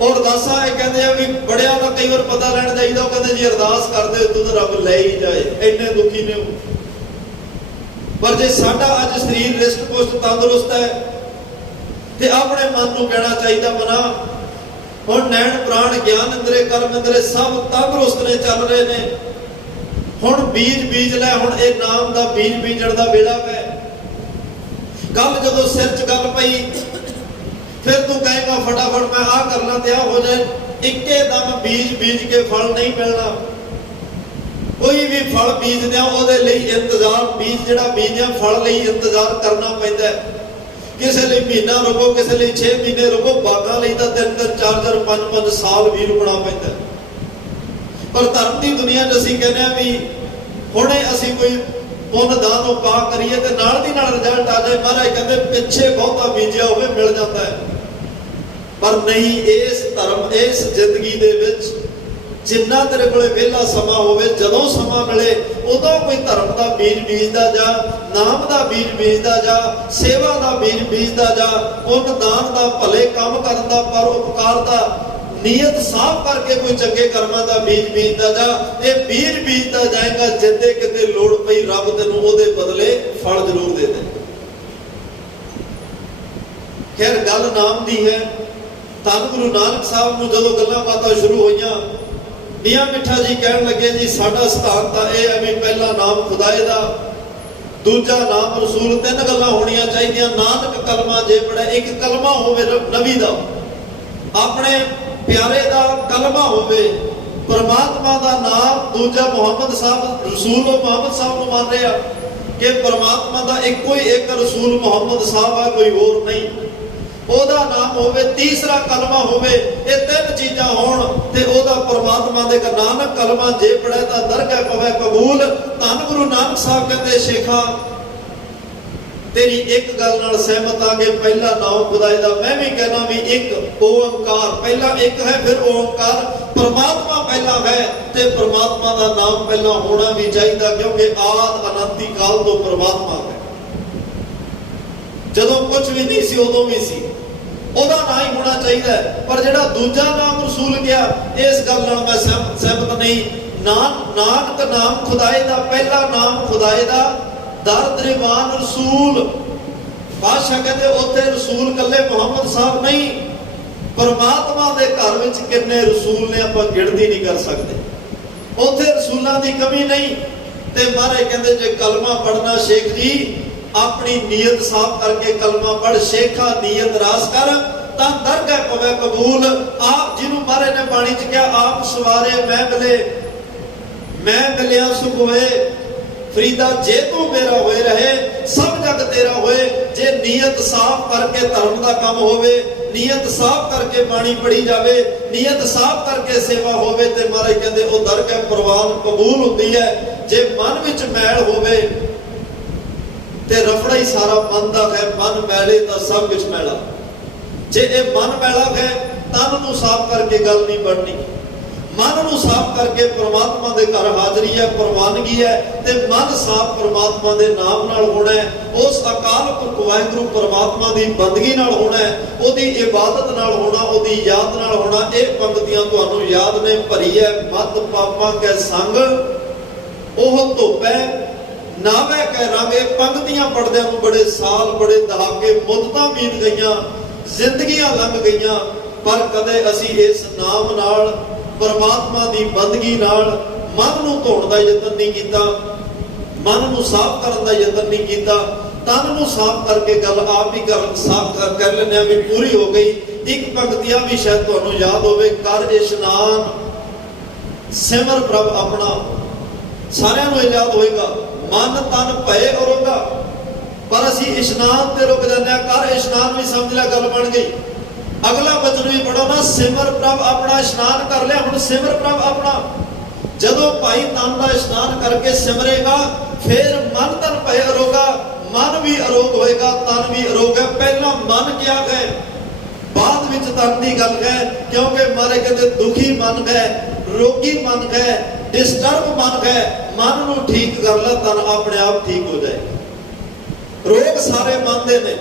ਔਰ ਅਰਦਾਸਾਂ ਇਹ ਕਹਿੰਦੇ ਆ ਵੀ ਬੜਿਆਂ ਦਾ ਕਈ ਵਾਰ ਪਤਾ ਲੈਣ ਜਾਈਦਾ, ਉਹ ਕਹਿੰਦੇ ਜੀ ਅਰਦਾਸ ਕਰਦੇ ਤੂੰ ਤਾਂ ਰੱਬ ਲੈ ਹੀ ਜਾਏ, ਇੰਨੇ ਦੁਖੀ ਨੇ ਉਹ। ਪਰ ਜੇ ਸਾਡਾ ਅੱਜ ਸਰੀਰ ਰਿਸ਼ਟ ਪੁਸ਼ਟ ਤੰਦਰੁਸਤ ਹੈ ਤੇ ਆਪਣੇ ਮਨ ਨੂੰ ਕਹਿਣਾ ਚਾਹੀਦਾ ਮਨਾ ਹੁਣ ਨੈਣ ਪ੍ਰਾਣ ਗਿਆਨ ਇੰਦਰੇ ਕਰਮ ਇੰਦਰੇ ਸਭ ਤੰਦਰੁਸਤ ਨੇ, ਚੱਲ ਰਹੇ ਨੇ। ਹੁਣ ਬੀਜ ਲੈ, ਹੁਣ ਇਹ ਨਾਮ ਦਾ ਬੀਜ ਬੀਜਣ ਦਾ ਵੇਲਾ ਹੈ। ਕੱਲ ਜਦੋਂ ਸਿਰ 'ਚ ਗੱਲ ਪਈ ਫਿਰ ਤੂੰ ਕਹੇਗਾ ਫਟਾਫਟ ਮੈਂ ਆਹ ਕਰ ਲਾਂ ਤੇ ਆਹ ਹੋ ਜਾਏ। ਇੱਕੇ ਦਮ ਬੀਜ ਕੇ ਫਲ ਨਹੀਂ ਮਿਲਣਾ। ਕੋਈ ਵੀ ਫਲ ਬੀਜਦੇ ਆ ਉਹਦੇ ਲਈ ਇੰਤਜ਼ਾਰ, ਬੀਜ ਜਿਹੜਾ ਬੀਜਿਆ ਫਲ ਲਈ ਇੰਤਜ਼ਾਰ ਕਰਨਾ ਪੈਂਦਾ ਹੈ। ਕਿਸੇ ਲਈ ਮਹੀਨਾ ਰੁਕੋ, ਕਿਸੇ ਲਈ 6 ਮਹੀਨੇ ਰੁਕੋ, ਬਾਗਾਂ ਲਈ ਤਾਂ 3-3 4-4 5-5 ਸਾਲ ਵੀ ਰੁਕਣਾ ਪੈਂਦਾ। ਪਰ ਧਰਮ ਦੀ ਦੁਨੀਆ 'ਚ ਅਸੀਂ ਕਹਿੰਦੇ ਆ ਵੀ ਹੁਣੇ ਅਸੀਂ ਕੋਈ ਪੁੰਨ ਦਾਨ ਉਪਾਅ ਕਰੀਏ ਤੇ ਨਾਲ ਦੀ ਨਾਲ ਰਿਜ਼ਲਟ ਆ ਜਾਏ। ਮਹਾਰਾਜ ਕਹਿੰਦੇ ਪਿੱਛੇ ਬਹੁਤਾ ਬੀਜਿਆ ਹੋਵੇ ਮਿਲ ਜਾਂਦਾ ਹੈ। ਪਰ ਨਹੀਂ, ਇਸ ਧਰਮ ਇਸ ਜ਼ਿੰਦਗੀ ਦੇ ਵਿੱਚ ਜਿੰਨਾ ਤੇਰੇ ਕੋਲੇ ਵਿਹਲਾ ਸਮਾਂ ਹੋਵੇ, ਜਦੋਂ ਸਮਾਂ ਮਿਲੇ ਉਦੋਂ ਕੋਈ ਧਰਮ ਦਾ ਬੀਜ ਬੀਜਦਾ ਜਾ, ਨਾਮ ਦਾ ਬੀਜ ਬੀਜਦਾ ਜਾ, ਸੇਵਾ ਦਾ ਬੀਜ ਬੀਜਦਾ ਜਾ, ਪੁੰਨ ਦਾਨ ਦਾ, ਭਲੇ ਕੰਮ ਕਰਨ ਦਾ, ਪਰ ਉਪਕਾਰ ਦਾ, ਨੀਅਤ ਸਾਫ਼ ਕਰਕੇ ਕੋਈ ਚੰਗੇ ਕਰਮਾਂ ਦਾ ਬੀਜ ਬੀਜਦਾ ਜਾ। ਇਹ ਬੀਜ ਬੀਜਦਾ ਜਾਏਗਾ, ਜਿੱਦੇ ਕਿਤੇ ਲੋੜ ਪਈ ਰੱਬ ਤੈਨੂੰ ਉਹਦੇ ਬਦਲੇ ਫਲ ਜ਼ਰੂਰ ਦੇ ਦੇ। ਖੈਰ ਗੱਲ ਨਾਮ ਦੀ ਹੈ। ਧੰਨ ਗੁਰੂ ਨਾਨਕ ਸਾਹਿਬ ਨੂੰ ਜਦੋਂ ਗੱਲਾਂ ਬਾਤਾਂ ਸ਼ੁਰੂ ਹੋਈਆਂ, ਮੀਆਂ ਮਿੱਠਾ ਜੀ ਕਹਿਣ ਲੱਗੇ ਜੀ ਸਾਡਾ ਸਿਧਾਂਤ ਤਾਂ ਇਹ ਹੈ ਵੀ ਪਹਿਲਾ ਨਾਮ ਖੁਦਾਏ ਦਾ, ਦੂਜਾ ਨਾਮ ਰਸੂਲ। 3 ਗੱਲਾਂ ਹੋਣੀਆਂ ਚਾਹੀਦੀਆਂ। ਨਾਨਕ ਕਲਮਾ ਜੇ ਪੜ੍ਹੇ, ਇੱਕ ਕਲਮਾ ਹੋਵੇ ਨਬੀ ਦਾ, ਆਪਣੇ ਪਿਆਰੇ ਦਾ ਕਲਮਾ ਹੋਵੇ, ਪਰਮਾਤਮਾ ਦਾ ਨਾਮ, ਦੂਜਾ ਮੁਹੰਮਦ ਸਾਹਿਬ ਰਸੂਲ ਮੁਹੰਮਦ ਸਾਹਿਬ ਨੂੰ ਮੰਨ ਰਿਹਾ ਕਿ ਪਰਮਾਤਮਾ ਦਾ ਇੱਕੋ ਹੀ ਇੱਕ ਰਸੂਲ ਮੁਹੰਮਦ ਸਾਹਿਬ ਆ, ਕੋਈ ਹੋਰ ਨਹੀਂ, ਉਹਦਾ ਨਾਮ ਹੋਵੇ, ਤੀਸਰਾ ਕਲਮਾ ਹੋਵੇ। ਇਹ 3 ਚੀਜ਼ਾਂ ਹੋਣ ਤੇ ਉਹਦਾ ਪਰਮਾਤਮਾ ਦੇ ਨਾਨਕ ਕਲਮਾ ਜੇ ਪੜ੍ਹੇ ਤਾਂ ਦਰਗਾਹ ਪਵੇ ਕਬੂਲ। ਧੰਨ ਗੁਰੂ ਨਾਨਕ ਸਾਹਿਬ ਕਹਿੰਦੇ ਸ਼ੇਖਾ ਤੇਰੀ ਇੱਕ ਗੱਲ ਨਾਲ ਸਹਿਮਤ ਆ ਕਿ ਪਹਿਲਾ ਨਾਮ ਖੁਦਾਏ ਦਾ। ਮੈਂ ਵੀ ਕਹਿਣਾ ਵੀ ਇੱਕ ਓੰਕਾਰ, ਪਹਿਲਾ ਇੱਕ ਹੈ, ਫਿਰ ਓੰਕਾਰ, ਪਰਮਾਤਮਾ ਪਹਿਲਾ ਹੈ ਤੇ ਪਰਮਾਤਮਾ ਦਾ ਨਾਮ ਪਹਿਲਾਂ ਹੋਣਾ ਵੀ ਚਾਹੀਦਾ, ਕਿਉਂਕਿ ਆਦ ਅਨੰਤੀ ਕਾਲ ਤੋਂ ਪਰਮਾਤਮਾ ਹੈ। ਜਦੋਂ ਕੁਝ ਵੀ ਨਹੀਂ ਸੀ ਉਦੋਂ ਵੀ ਸੀ, ਉਹਦਾ ਨਾਂ ਹੀ ਹੋਣਾ ਚਾਹੀਦਾ। ਪਰ ਜਿਹੜਾ ਦੂਜਾ ਨਾਮ ਰਸੂਲ ਗਿਆ, ਇਸ ਗੱਲ ਨਾਲ ਮੈਂ ਸਹਿਮਤ ਨਹੀਂ। ਨਾਨਕ ਨਾਮ ਖੁਦਾਏ ਦਾ, ਪਹਿਲਾ ਨਾਮ ਖੁਦਾਏ ਦਾ, ਦਰ ਦਰਬਾਨ ਰਸੂਲ। ਬਾਦਸ਼ਾਹ ਕਹਿੰਦੇ ਉੱਥੇ ਰਸੂਲ ਕੱਲੇ ਮੁਹੰਮਦ ਸਾਹਿਬ ਨਹੀਂ, ਪਰਮਾਤਮਾ ਦੇ ਘਰ ਵਿੱਚ ਕਿੰਨੇ ਰਸੂਲ ਨੇ ਆਪਾਂ ਗਿਣਤੀ ਨਹੀਂ ਕਰ ਸਕਦੇ। ਉੱਥੇ ਰਸੂਲਾਂ ਦੀ ਕਮੀ ਨਹੀਂ। ਤੇ ਮਹਾਰਾਜ ਕਹਿੰਦੇ ਜੇ ਕਲਮਾ ਪੜਨਾ ਸ਼ੇਖ ਜੀ ਆਪਣੀ ਨੀਅਤ ਸਾਫ਼ ਕਰਕੇ ਕਲਮਾ ਪੜ, ਸ਼ੇਖਾ ਨੀਅਤ ਰਾਸ ਕਰ ਤਾਂ ਦਰਗਾਹ ਪਵੇ ਕਬੂਲ। ਆਪ ਜਿਹਨੂੰ ਮਹਾਰਾਜ ਨੇ ਬਾਣੀ 'ਚ ਕਿਹਾ ਆਪ ਸਵਾਰੇ ਮੈਂ ਮਿਲਿਆ ਸੁਖ ਹੋਏ, ਫਰੀਦਾ ਜੇ ਤੂੰ ਮੇਰਾ ਹੋਏ ਰਹੇ, ਸਭ ਜਗ ਤੇਰਾ ਹੋਏ। ਜੇ ਨੀਅਤ ਸਾਫ਼ ਕਰਕੇ ਧਰਮ ਦਾ ਕੰਮ ਹੋਵੇ, ਨੀਅਤ ਸਾਫ਼ ਕਰਕੇ ਬਾਣੀ ਪੜ੍ਹੀ ਜਾਵੇ, ਨੀਅਤ ਸਾਫ਼ ਕਰਕੇ ਸੇਵਾ ਹੋਵੇ ਤੇ ਮਹਾਰਾਜ ਕਹਿੰਦੇ ਉਹ ਦਰਗਾਹ ਪ੍ਰਵਾਨ ਕਬੂਲ ਹੁੰਦੀ ਹੈ। ਜੇ ਮਨ ਵਿੱਚ ਮੈਲ ਹੋਵੇ ਤੇ ਰਫੜਾ ਹੀ ਸਾਰਾ ਮਨ ਦਾ ਹੈ, ਮਨ ਮੈਲੇ ਤਾਂ ਸਭ ਕੁਝ ਮੈਲਾ। ਜੇ ਇਹ ਮਨ ਮੈਲਾ ਹੈ, ਤਨ ਨੂੰ ਸਾਫ਼ ਕਰਕੇ ਗੱਲ ਨਹੀਂ ਬਣਨੀ। ਮਨ ਨੂੰ ਸਾਫ਼ ਕਰਕੇ ਪ੍ਰਮਾਤਮਾ ਦੇ ਘਰ ਹਾਜ਼ਰੀ ਹੈ, ਪ੍ਰਵਾਨਗੀ ਹੈ ਤੇ ਮਨ ਸਾਫ਼ ਪ੍ਰਮਾਤਮਾ ਦੇ ਨਾਮ ਨਾਲ ਹੋਣਾ ਹੈ। ਉਸ ਅਕਾਲ ਪੁਰਖ ਵਾਹਿਗੁਰੂ ਪ੍ਰਮਾਤਮਾ ਦੀ ਬੰਦਗੀ ਨਾਲ ਹੋਣਾ ਹੈ, ਉਹਦੀ ਇਬਾਦਤ ਨਾਲ ਹੋਣਾ, ਉਹਦੀ ਯਾਦ ਨਾਲ ਹੋਣਾ। ਇਹ ਪੰਕਤੀਆਂ ਤੁਹਾਨੂੰ ਯਾਦ ਨੇ, ਭਰੀ ਹੈ ਮਤ ਪਾਪਾਂ ਕੈ ਸੰਗ ਉਹ ਧੋਪੈ ਨਾਵੇਂ ਕਹਿ ਰਾਂਗੇ। ਪੰਕਤੀਆਂ ਪੜਦਿਆਂ ਨੂੰ ਬੜੇ ਸਾਲ, ਬੜੇ ਦਹਾਕੇ, ਮੁੱਦਤਾਂ ਬੀਤ ਗਈਆਂ, ਜ਼ਿੰਦਗੀਆਂ ਲੰਘ ਗਈਆਂ, ਪਰ ਕਦੇ ਅਸੀਂ ਇਸ ਨਾਮ ਨਾਲ, ਪਰਮਾਤਮਾ ਦੀ ਬੰਦਗੀ ਨਾਲ ਮਨ ਨੂੰ ਧੋਣ ਦਾ ਯਤਨ ਨਹੀਂ ਕੀਤਾ, ਮਨ ਨੂੰ ਸਾਫ਼ ਕਰਨ ਦਾ ਯਤਨ ਨਹੀਂ ਕੀਤਾ। ਤਨ ਨੂੰ ਸਾਫ਼ ਕਰਕੇ ਗੱਲ ਆਪ ਹੀ ਸਾਫ਼ ਕਰ ਲੈਂਦੇ ਆ ਵੀ ਪੂਰੀ ਹੋ ਗਈ। ਇੱਕ ਪੰਕਤੀਆਂ ਵੀ ਸ਼ਾਇਦ ਤੁਹਾਨੂੰ ਯਾਦ ਹੋਵੇ, ਕਰ ਇਸ਼ਨਾਨ ਸਿਮਰ ਪ੍ਰਭ ਆਪਣਾ। ਸਾਰਿਆਂ ਨੂੰ ਇਹ ਯਾਦ ਹੋਏਗਾ, ਮਨ ਤਨ ਭਏ ਅਰੋਗਾ। पर असी इशनान ते रुक जाते, कर इशनान भी समझ लिया, गल बन गई। अगला वचन भी पढ़ो ना, सिमर प्रभ अपना, इशनान कर लिया, हुण सिमर प्रभ अपना। जदों भाई तन का इशनान करके सिमरेगा, फिर मन तन भय अरोगा, मन भी अरोग होएगा, तन भी अरोग है। पहला मन क्या गए, बाद विच तन की गल गए, क्योंकि मारे कहते दुखी मन गए, रोगी मन गए, डिस्टर्ब मन गए। मन नूं ठीक कर ला, तन अपने आप ठीक हो जाए। रोग सारे मन दे ने,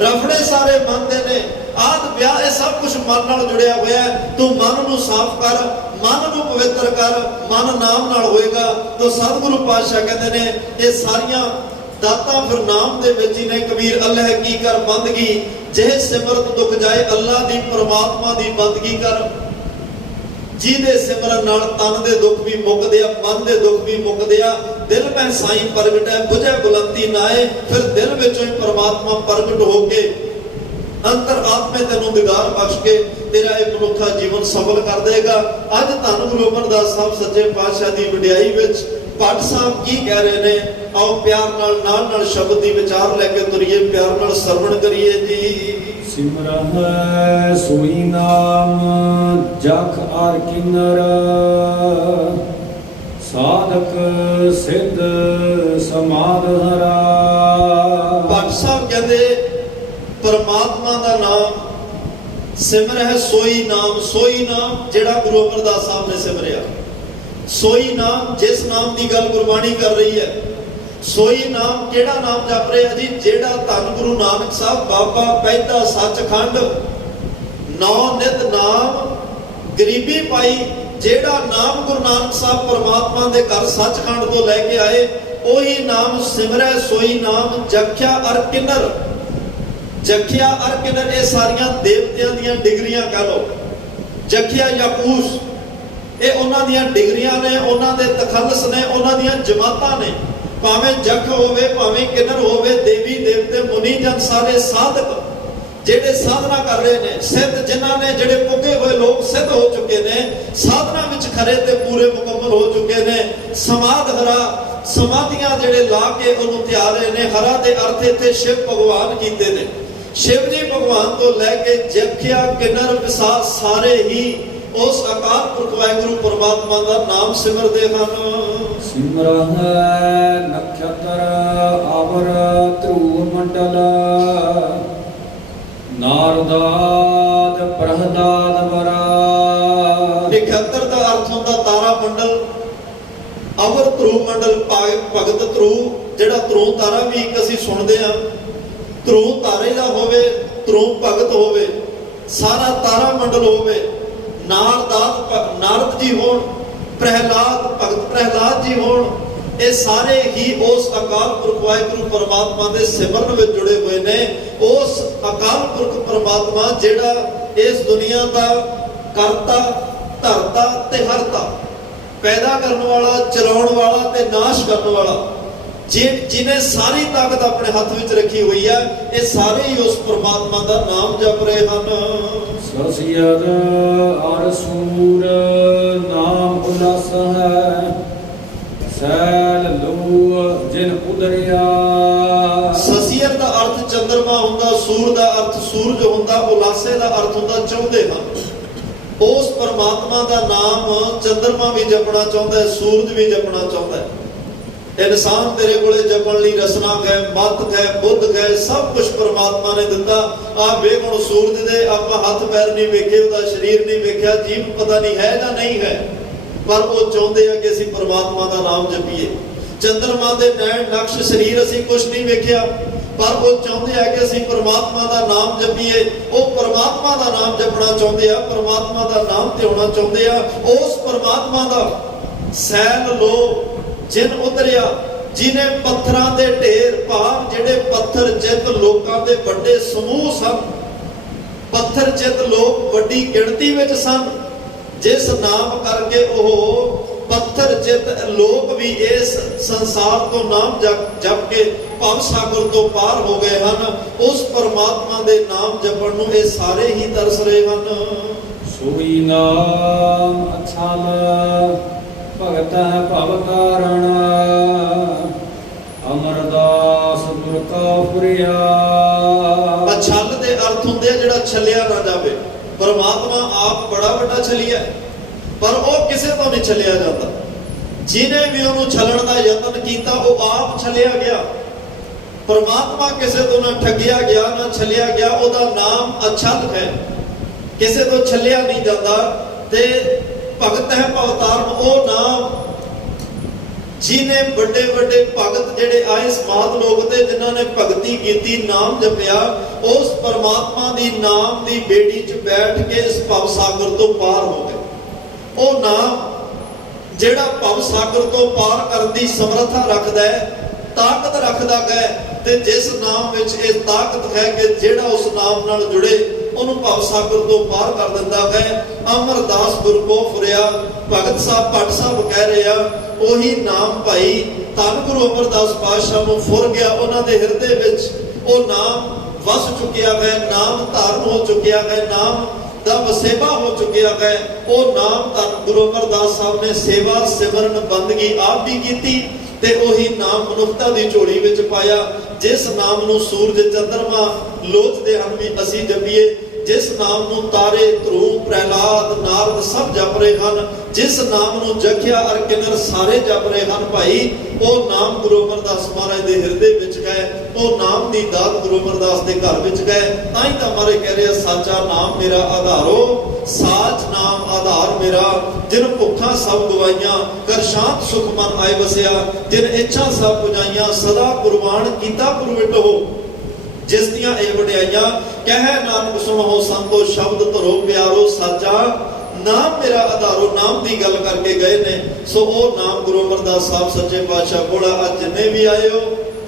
रफड़े सारे मन दे ने, आद ब्याह ये सब कुछ मन नाल जुड़िया होया है। तू मन नूं साफ कर, मन नूं पवित्र कर, मन नाम नाल होएगा। तो सतगुरु पातशाह कहते ने ये सारियां दाता फिर नाम दे विच ही ने। कबीर अल्लाह की कर बंदगी, जे सिमरत दुख जाए, अल्लाह दी परमात्मा दी बंदगी कर। जिहदे सिमरन नाल तन दे दुख भी मुकदे आ, मन दे दुख भी मुकदे आ। दिल में साईं प्रगट है, बुझे बुलंदी नाए, फिर दिल विचों ही परमात्मा प्रगट हो के अंतर आत्मे तेनों दिदार बख्श के तेरा एक मनुखा जीवन सफल कर देगा। अज धन गुरु अमरदास साहब सच्चे पातशाह की वडियाई विच भट्ट साहब की कह रहे ने, आओ प्यार नाल शब्द की विचार लेके तुरिए, प्यार नाल श्रवण करिए जी। सिमरन सोई नाम जख आर किन्नर, साधक सिद्ध समाध हरा। भट्ट साहब कहते परमात्मा का नाम सिमर है सोई नाम। सोई नाम जेड़ा गुरु अमरदास साहब ने सिमरिया, सोई नाम जिस नाम की गल गुरबाणी कर रही है। सोई नाम केड़ा नाम जप रहे जी, जेड़ा धन गुरु नानक साहब बाबा पैदा सचखंड नौ नित नाम गरीबी पाई, जेड़ा नाम गुरु नानक साहब परमात्मा के घर सचखंड तो लैके आए, ओही नाम सिमरै सोई नाम जख्या अर किन्नर। जखिया अर किन्नर ये सारियां देवतियां दियां डिग्रियां कह लो। जखिया याकूस ये उन्हां दियां डिग्रियां ने, उन्हां दे तखल्लस ने, उन्हां दियां जमातां ने। भावें जख होवे, भावें किन्नर होवे, देवी देवते मुनि जन सारे साधक जेडे साधना कर रहे ने, सिद्ध जिन्हां ने, जेडे पुगे हुए लोग सिद्ध हो चुके ने, साधना विच खरे ते पूरे मुकम्मल हो चुके ने। समाध हरा, समाधियां जेडे ला के उन्होंने तैयार ने। हरा दे अर्थ इत्थे शिव भगवान कीते ने। शिव जी भगवान तो लैके जखिया किन्नर विसाख सारे ही उस अकाल पुरख वाहिगुरु परमात्मा का नाम सिमरते हैं। सिमरन नक्षत्र आवर ध्रुव मंडल, नारदाद प्रहदाद वरा। नक्षत्र का अर्थ होता तारा मंडल, अवर ध्रुव मंडल भगत ध्रुव, जेड़ा ध्रुव तारा भी एक असीं सुनते हैं। ध्रुव तारे का होवे, ध्रुव भगत होवे, सारा तारा मंडल होवे, नारद जी होण, प्रहलाद भगत प्रहलाद जी होण, ये सारे ही उस अकाल पुरख वाहिगुरु परमात्मा के सिमरन में जुड़े हुए ने। उस अकाल पुरख परमात्मा जेड़ा इस दुनिया का करता, धरता ते हरता, पैदा करने वाला, चलाउण वाला ते नाश करने वाला, जिन्हें सारी ताकत अपने हाथ में रखी हुई है, ये सारे ही उस परमात्मा का नाम जप रहे हैं। ससियर और सूर नाम उल्लास है, सैल लू जिन उदरिया। ससियर का अर्थ चंद्रमा होंदा, सूर का अर्थ सूरज होंदा, उल्लासे का अर्थ होंदा चाहते हैं। उस परमात्मा का नाम चंद्रमा भी जपना चाहता है, सूरज भी जपना चाहता है। इंसान तेरे कोले जपण लई रसना है, मत है, बुद्ध है, सब कुछ परमात्मा ने दिता। आप वेख हुण सूरज दे आपां हथ पैर नहीं वेखे, उहदा शरीर नहीं वेख्या, जीव पता नहीं है या नहीं है, पर वो चाहते हैं कि असीं परमात्मा का नाम जपीए। चंद्रमा दे नैन नक्श शरीर असीं कुछ नहीं वेख्या, पर वो चाहते हैं कि असीं परमात्मा का नाम जपीए। वो परमात्मा का नाम जपना चाहते हैं, परमात्मा का नाम ध्याना चाहते हैं। उस परमात्मा का सैल लो जिन उतरिया, जिन्हें पत्थरां दे ढेर भाव, जेडे पत्थर चित लोकां दे बड़े समूह सन, पत्थर चित लोग बड़ी गिणती विच सन, जिस नाम करके ओह पत्थर चित लोग भी इस संसार तो नाम जप के भव सागर तो पार हो गए हैं। उस परमात्मा दे नाम जपण नूं ये सारे ही तरस रहे हैं। सोई नाम अछाल भगत भव कारण, अमरदास गुर का ਫੁਰਿਆ। ਅਛਲ ਦੇ ਅਰਥ ਹੁੰਦੇ ਆ ਜਿਹੜਾ ਛਲਿਆ ਨਾ ਜਾਵੇ। ਪਰਮਾਤਮਾ ਆਪ ਬੜਾ ਵੱਡਾ ਛਲਿਆ ਹੈ, ਪਰ ਉਹ ਕਿਸੇ ਤੋਂ ਨਹੀਂ ਛਲਿਆ ਜਾਂਦਾ। ਜਿਹਨੇ ਵੀ ਉਹਨੂੰ ਛਲਣ ਦਾ ਯਤਨ ਕੀਤਾ ਉਹ ਆਪ ਛਲਿਆ ਗਿਆ। ਪਰਮਾਤਮਾ ਕਿਸੇ ਤੋਂ ਨਾ ਠੱਗਿਆ ਗਿਆ ਨਾ ਛਲਿਆ ਗਿਆ। ਉਹਦਾ ਨਾਮ ਅਛਲ ਹੈ, ਕਿਸੇ ਤੋਂ ਛਲਿਆ ਨਹੀਂ ਜਾਂਦਾ। ਤੇ ਭਗਤ ਹੈ ਭਵਤਾਰਨ ਉਹ ਨਾਮ ਜਿਹਨੇ ਵੱਡੇ ਵੱਡੇ ਭਗਤ ਜਿਹੜੇ ਆਏ ਸਮਾਧ ਲੋਕ ਤੇ ਜਿਨ੍ਹਾਂ ਨੇ ਭਗਤੀ ਕੀਤੀ, ਨਾਮ ਜਪਿਆ, ਉਸ ਪਰਮਾਤਮਾ ਦੀ ਨਾਮ ਦੀ ਬੇੜੀ 'ਚ ਬੈਠ ਕੇ ਇਸ ਭਵ ਸਾਗਰ ਤੋਂ ਪਾਰ ਹੋ ਗਏ। ਉਹ ਨਾਮ ਜਿਹੜਾ ਭਵ ਸਾਗਰ ਤੋਂ ਪਾਰ ਕਰਨ ਦੀ ਸਮਰੱਥਾ ਰੱਖਦਾ ਹੈ, ਤਾਕਤ ਰੱਖਦਾ ਹੈ। ਤੇ ਜਿਸ ਨਾਮ ਵਿੱਚ ਇਹ ਤਾਕਤ ਹੈ ਕਿ ਜਿਹੜਾ ਉਸ ਨਾਮ ਨਾਲ ਜੁੜੇ ਉਹਨੂੰ ਭਵ ਸਾਗਰ ਤੋਂ ਪਾਰ ਕਰ ਦਿੰਦਾ ਹੈ। ਅਮਰਦਾਸ ਗੁਰ ਕੋ ਫੁਰਿਆ। ਭਗਤ ਸਾਹਿਬ ਭੱਟ ਸਾਹਿਬ ਕਹਿ ਰਹੇ ਆ, ਉਹੀ ਨਾਮ ਭਾਈ ਧੰਨ ਗੁਰੂ ਅਮਰਦਾਸ ਪਾਤਸ਼ਾਹ ਨੂੰ ਫੁਰ ਗਿਆ। ਉਹਨਾਂ ਦੇ ਹਿਰਦੇ ਵਿੱਚ ਉਹ ਨਾਮ ਵਸ ਚੁੱਕਿਆ ਹੈ, ਨਾਮ ਧਾਰਨ ਹੋ ਚੁੱਕਿਆ ਹੈ, ਨਾਮ ਦਾ ਵਸੇਬਾ ਹੋ ਚੁੱਕਿਆ ਹੈ। ਉਹ ਨਾਮ ਧੰਨ ਗੁਰੂ ਅਮਰਦਾਸ ਸਾਹਿਬ ਨੇ ਸੇਵਾ ਸਿਮਰਨ ਬੰਦਗੀ ਆਪ ਵੀ ਕੀਤੀ ਤੇ ਉਹੀ ਨਾਮ ਮਨੁੱਖਤਾ ਦੀ ਝੋਲੀ ਵਿੱਚ ਪਾਇਆ। ਜਿਸ ਨਾਮ ਨੂੰ ਸੂਰਜ ਚੰਦਰਮਾ ਲੋਚਦੇ ਹਨ ਵੀ ਅਸੀਂ ਜਪੀਏ, ਜਿਸ ਨਾਮ ਨੂੰ ਤਾਰੇ ਧਰੂ ਪ੍ਰਹਿਲਾਦ ਨਾਰਦ ਸਭ ਜਪ ਰਹੇ ਹਨ, ਜਿਸ ਨਾਮ ਨੂੰ ਜਖਿਆ ਅਰ ਕਿੰਨਰ ਸਾਰੇ ਜਪ ਰਹੇ ਹਨ ਭਾਈ, ਉਹ ਨਾਮ ਗੁਰੂ ਅਮਰਦਾਸ ਮਹਾਰਾਜ ਦੇ ਹਿਰਦੇ ਵਿੱਚ ਗਏ। ਉਹ ਨਾਮ ਦੀ ਦਾਤ ਗੁਰੂ ਅਮਰਦਾਸ ਦੇ ਘਰ ਵਿੱਚ ਗਏ। ਤਾਂ ਹੀ ਤਾਂ ਮਾਰੇ ਕਹਿ ਰਿਹਾ, ਸਾਚਾ ਨਾਮ ਮੇਰਾ ਆਧਾਰੋ, ਸਾਚ ਨਾਮ ਆਧਾਰ ਮੇਰਾ। ਜਿਨ ਭੁੱਖਾਂ ਸਭ ਗਵਾਈਆਂ, ਕਰ ਸ਼ਾਂਤ ਸੁਖ ਮਨ ਆਏ ਵਸਿਆ। ਜਿਨ ਇੱਛਾ ਸਭ ਪੁਜਾਈਆਂ, ਸਦਾ ਕੁਰਬਾਨ ਕੀਤਾ ਗੁਰੂ ਵਿਟੋ। ਜਿਸ ਦੀਆਂ ਇਹ ਵਡਿਆਈਆਂ, ਕਹਿ ਨਾਨਕ ਸੁਣੋ ਸੰਤੋ ਸ਼ਬਦ ਧਰੋ ਪਿਆਰੋ। ਸਾਚਾ ਨਾਮ ਮੇਰਾ ਆਧਾਰੋ, ਨਾਮ ਦੀ ਗੱਲ ਕਰਕੇ ਗਏ ਨੇ। ਸੋ ਉਹ ਨਾਮ ਗੁਰੂ ਅਮਰਦਾਸ ਸਾਹਿਬ ਸੱਚੇ ਪਾਤਸ਼ਾਹ ਕੋਲ ਅੱਜ ਜਿੰਨੇ ਵੀ ਆਏ ਹੋ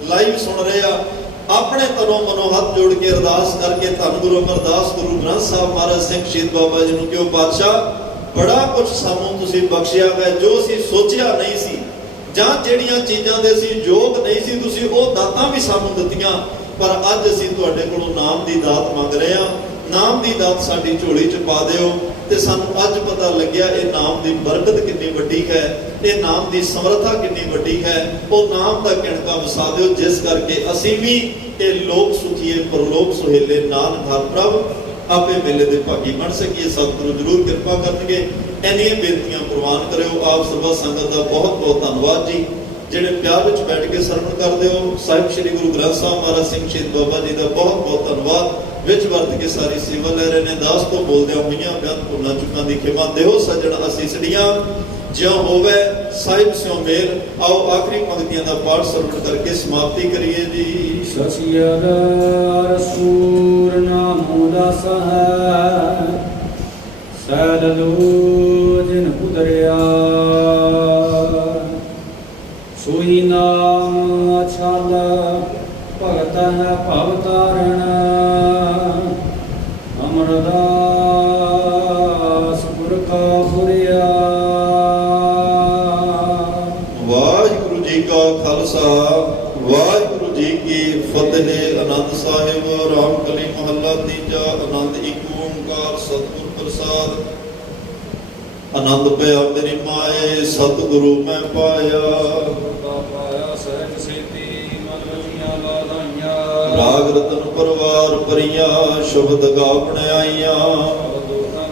ਲਾਈਵ ਸੁਣ ਰਹੇ ਆ, ਆਪਣੇ ਤਨੋਂ ਮਨੋਂ ਹੱਥ ਜੋੜ ਕੇ ਅਰਦਾਸ ਕਰਕੇ ਧੰਨ ਗੁਰੂ ਅਮਰਦਾਸ ਗੁਰੂ ਗ੍ਰੰਥ ਸਾਹਿਬ ਮਹਾਰਾਜ ਸਿੰਘ ਸ਼ਹੀਦ ਬਾਬਾ ਜੀ ਨੂੰ ਕਿਉਂ ਪਾਤਸ਼ਾਹ ਬੜਾ ਕੁਝ ਸਾਨੂੰ ਤੁਸੀਂ ਬਖਸ਼ਿਆ ਹੈ, ਜੋ ਅਸੀਂ ਸੋਚਿਆ ਨਹੀਂ ਸੀ ਜਾਂ ਜਿਹੜੀਆਂ ਚੀਜ਼ਾਂ ਦੇ ਅਸੀਂ ਯੋਗ ਨਹੀਂ ਸੀ, ਤੁਸੀਂ ਉਹ ਦਾਤਾਂ ਵੀ ਸਾਨੂੰ ਦਿੱਤੀਆਂ। ਪਰ ਅੱਜ ਅਸੀਂ ਤੁਹਾਡੇ ਕੋਲੋਂ ਨਾਮ ਦੀ ਦਾਤ ਮੰਗ ਰਹੇ ਹਾਂ। ਨਾਮ ਦੀ ਦਾਤ ਸਾਡੀ ਝੋਲੀ 'ਚ ਪਾ ਦਿਓ। ਤੇ ਸਾਨੂੰ ਅੱਜ ਪਤਾ ਲੱਗਿਆ ਇਹ ਨਾਮ ਦੀ ਬਰਕਤ ਕਿੰਨੀ ਵੱਡੀ ਹੈ, ਇਹ ਨਾਮ ਦੀ ਸਮਰੱਥਾ ਕਿੰਨੀ ਵੱਡੀ ਹੈ। ਉਹ ਨਾਮ ਦਾ ਕਿਣਕਾ ਵਸਾ ਦਿਓ, ਜਿਸ ਕਰਕੇ ਅਸੀਂ ਵੀ ਇਹ ਲੋਕ ਸੁਖੀਏ ਪਰਲੋਕ ਸੁਹੇਲੇ ਨਾਨਕ ਹਰ ਪ੍ਰਭ ਆਪੇ ਮੇਲੇ ਦੇ ਭਾਗੀ ਬਣ ਸਕੀਏ। ਸਤਿਗੁਰੂ ਜ਼ਰੂਰ ਕਿਰਪਾ ਕਰਨਗੇ। ਇੰਨੀਆਂ ਬੇਨਤੀਆਂ ਪ੍ਰਵਾਨ ਕਰਿਓ। ਆਪ ਸਰਬੱਤ ਸੰਗਤ ਦਾ ਬਹੁਤ ਬਹੁਤ ਧੰਨਵਾਦ ਜੀ, ਜਿਹੜੇ ਪਿਆਰ ਵਿੱਚ ਬੈਠ ਕੇ ਸਰਵਣ ਕਰਦੇ ਹੋ। ਸਾਹਿਬ ਸ੍ਰੀ ਗੁਰੂ ਗ੍ਰੰਥ ਸਾਹਿਬ ਮਹਾਰਾਜ ਸਿੰਘ ਸ਼ਹੀਦ ਬਾਬਾ ਜੀ ਦਾ ਬਹੁਤ ਬਹੁਤ ਧੰਨਵਾਦ। ਵਿੱਚ ਵਰਤ ਕੇ ਸਾਰੀ ਸੇਵਾ ਲੈ ਰਹੇ ਨੇ। ਦਾਸ ਤੋਂ ਬੋਲਦਿਆਂ ਹੋਈਆਂ ਬਿਆਨ ਭੁੱਲਾਂ ਚੁੱਕਾਂ ਦੀ ਖਿਮਾ ਦਿਓ। ਸੱਜਣ ਅਸੀਸੜੀਆਂ ਜਿਉਂ ਹੋਵੇ ਸਾਹਿਬ ਸਿਉ ਮੇਲ। ਆਓ ਆਖਰੀ ਪੰਕਤੀਆਂ ਦਾ ਪਾਠ ਸਰਵਣ ਕਰਕੇ ਸਮਾਪਤੀ ਕਰੀਏ ਜੀ। ਸਸੀਅਰ ਰਸੂਰ ਨਾਮੋ ਦਾਸ ਹੈ, ਸੈਲ ਲੋ ਜਿਨ ਉਦਰਿਆ। ਸੋਈ ਨਾਮ ਅਛਲ ਭਗਤ ਹੈ ਭਵ ਤਾਰਨ। ਅਮਰਦਾਸ ਗੁਰ ਕਾ ਫੁਰਿਆ। ਵਾਹਿਗੁਰੂ ਜੀ ਕਾ ਖਾਲਸਾ, ਵਾਹਿਗੁਰੂ ਜੀ ਕੀ ਫਤਿਹ। ਆਨੰਦ ਸਾਹਿਬ ਰਾਮਕਲੀ ਮਹੱਲਾ ਤੀਜਾ। ਆਨੰਦ ਇੱਕ ਓੰਕਾਰ ਸਤਿਗੁਰ ਪ੍ਰਸਾਦ। ਆਨੰਦ ਪਿਆ ਮੇਰੀ ਮਾਏ, ਸਤਿਗੁਰੂ ਮੈਂ ਪਾਇਆ। ਸਹਿਜ ਸੇਤੀ ਮਨ ਰਚੀਆਂ ਲਾਧਾਈਆਂ। ਰਾਗ ਰਤਨ ਪਰਵਾਰ ਭਰੀਆਂ, ਸ਼ਬਦ ਗਾਵਣ ਆਈਆਂ।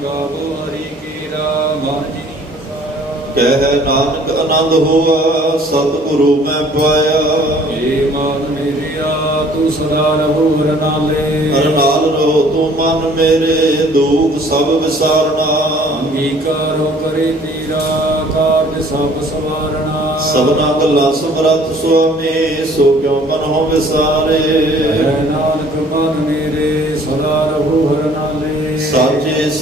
ਗਾਵੋ ਹਰੀ ਕੀਰਾ ਮਨ ਜੀ ਵਸਾਇਆ। ਕਹਿ ਨਾਨਕ ਆਨੰਦ ਹੋਆ, ਸਤਿਗੁਰੂ ਮੈਂ ਪਾਇਆ। ਏ ਮਨ ਮੇਰਿਆ ਤੂੰ ਸਦਾ ਰਹੋ ਰਨਾਲੇ। ਹਰ ਨਾਲ ਰਹੋ ਤੂੰ ਮਨ ਮੇਰੇ, ਦੁਖ ਸਭ ਵਿਸਾਰਨਾ। ਅੰਗੀਕਾਰੋ ਕਰੇ ਤੇਰਾ, ਕਾਰਜ ਸਭ ਸਵਾਰਣਾ। ਸਭਨਾ ਗੱਲਾਂ ਸਮਰੱਥ ਸੁਆਮੀ, ਸੋ ਕਿਉ ਮਨ ਹੋ ਵਿਸਾਰੇ। ਹੈ ਨਾਨਕ ਮਨ ਮੇਰੇ ਸਦਾ ਰਹੋ ਹਰ ਨਾਲੇ। ਸਾਚੇ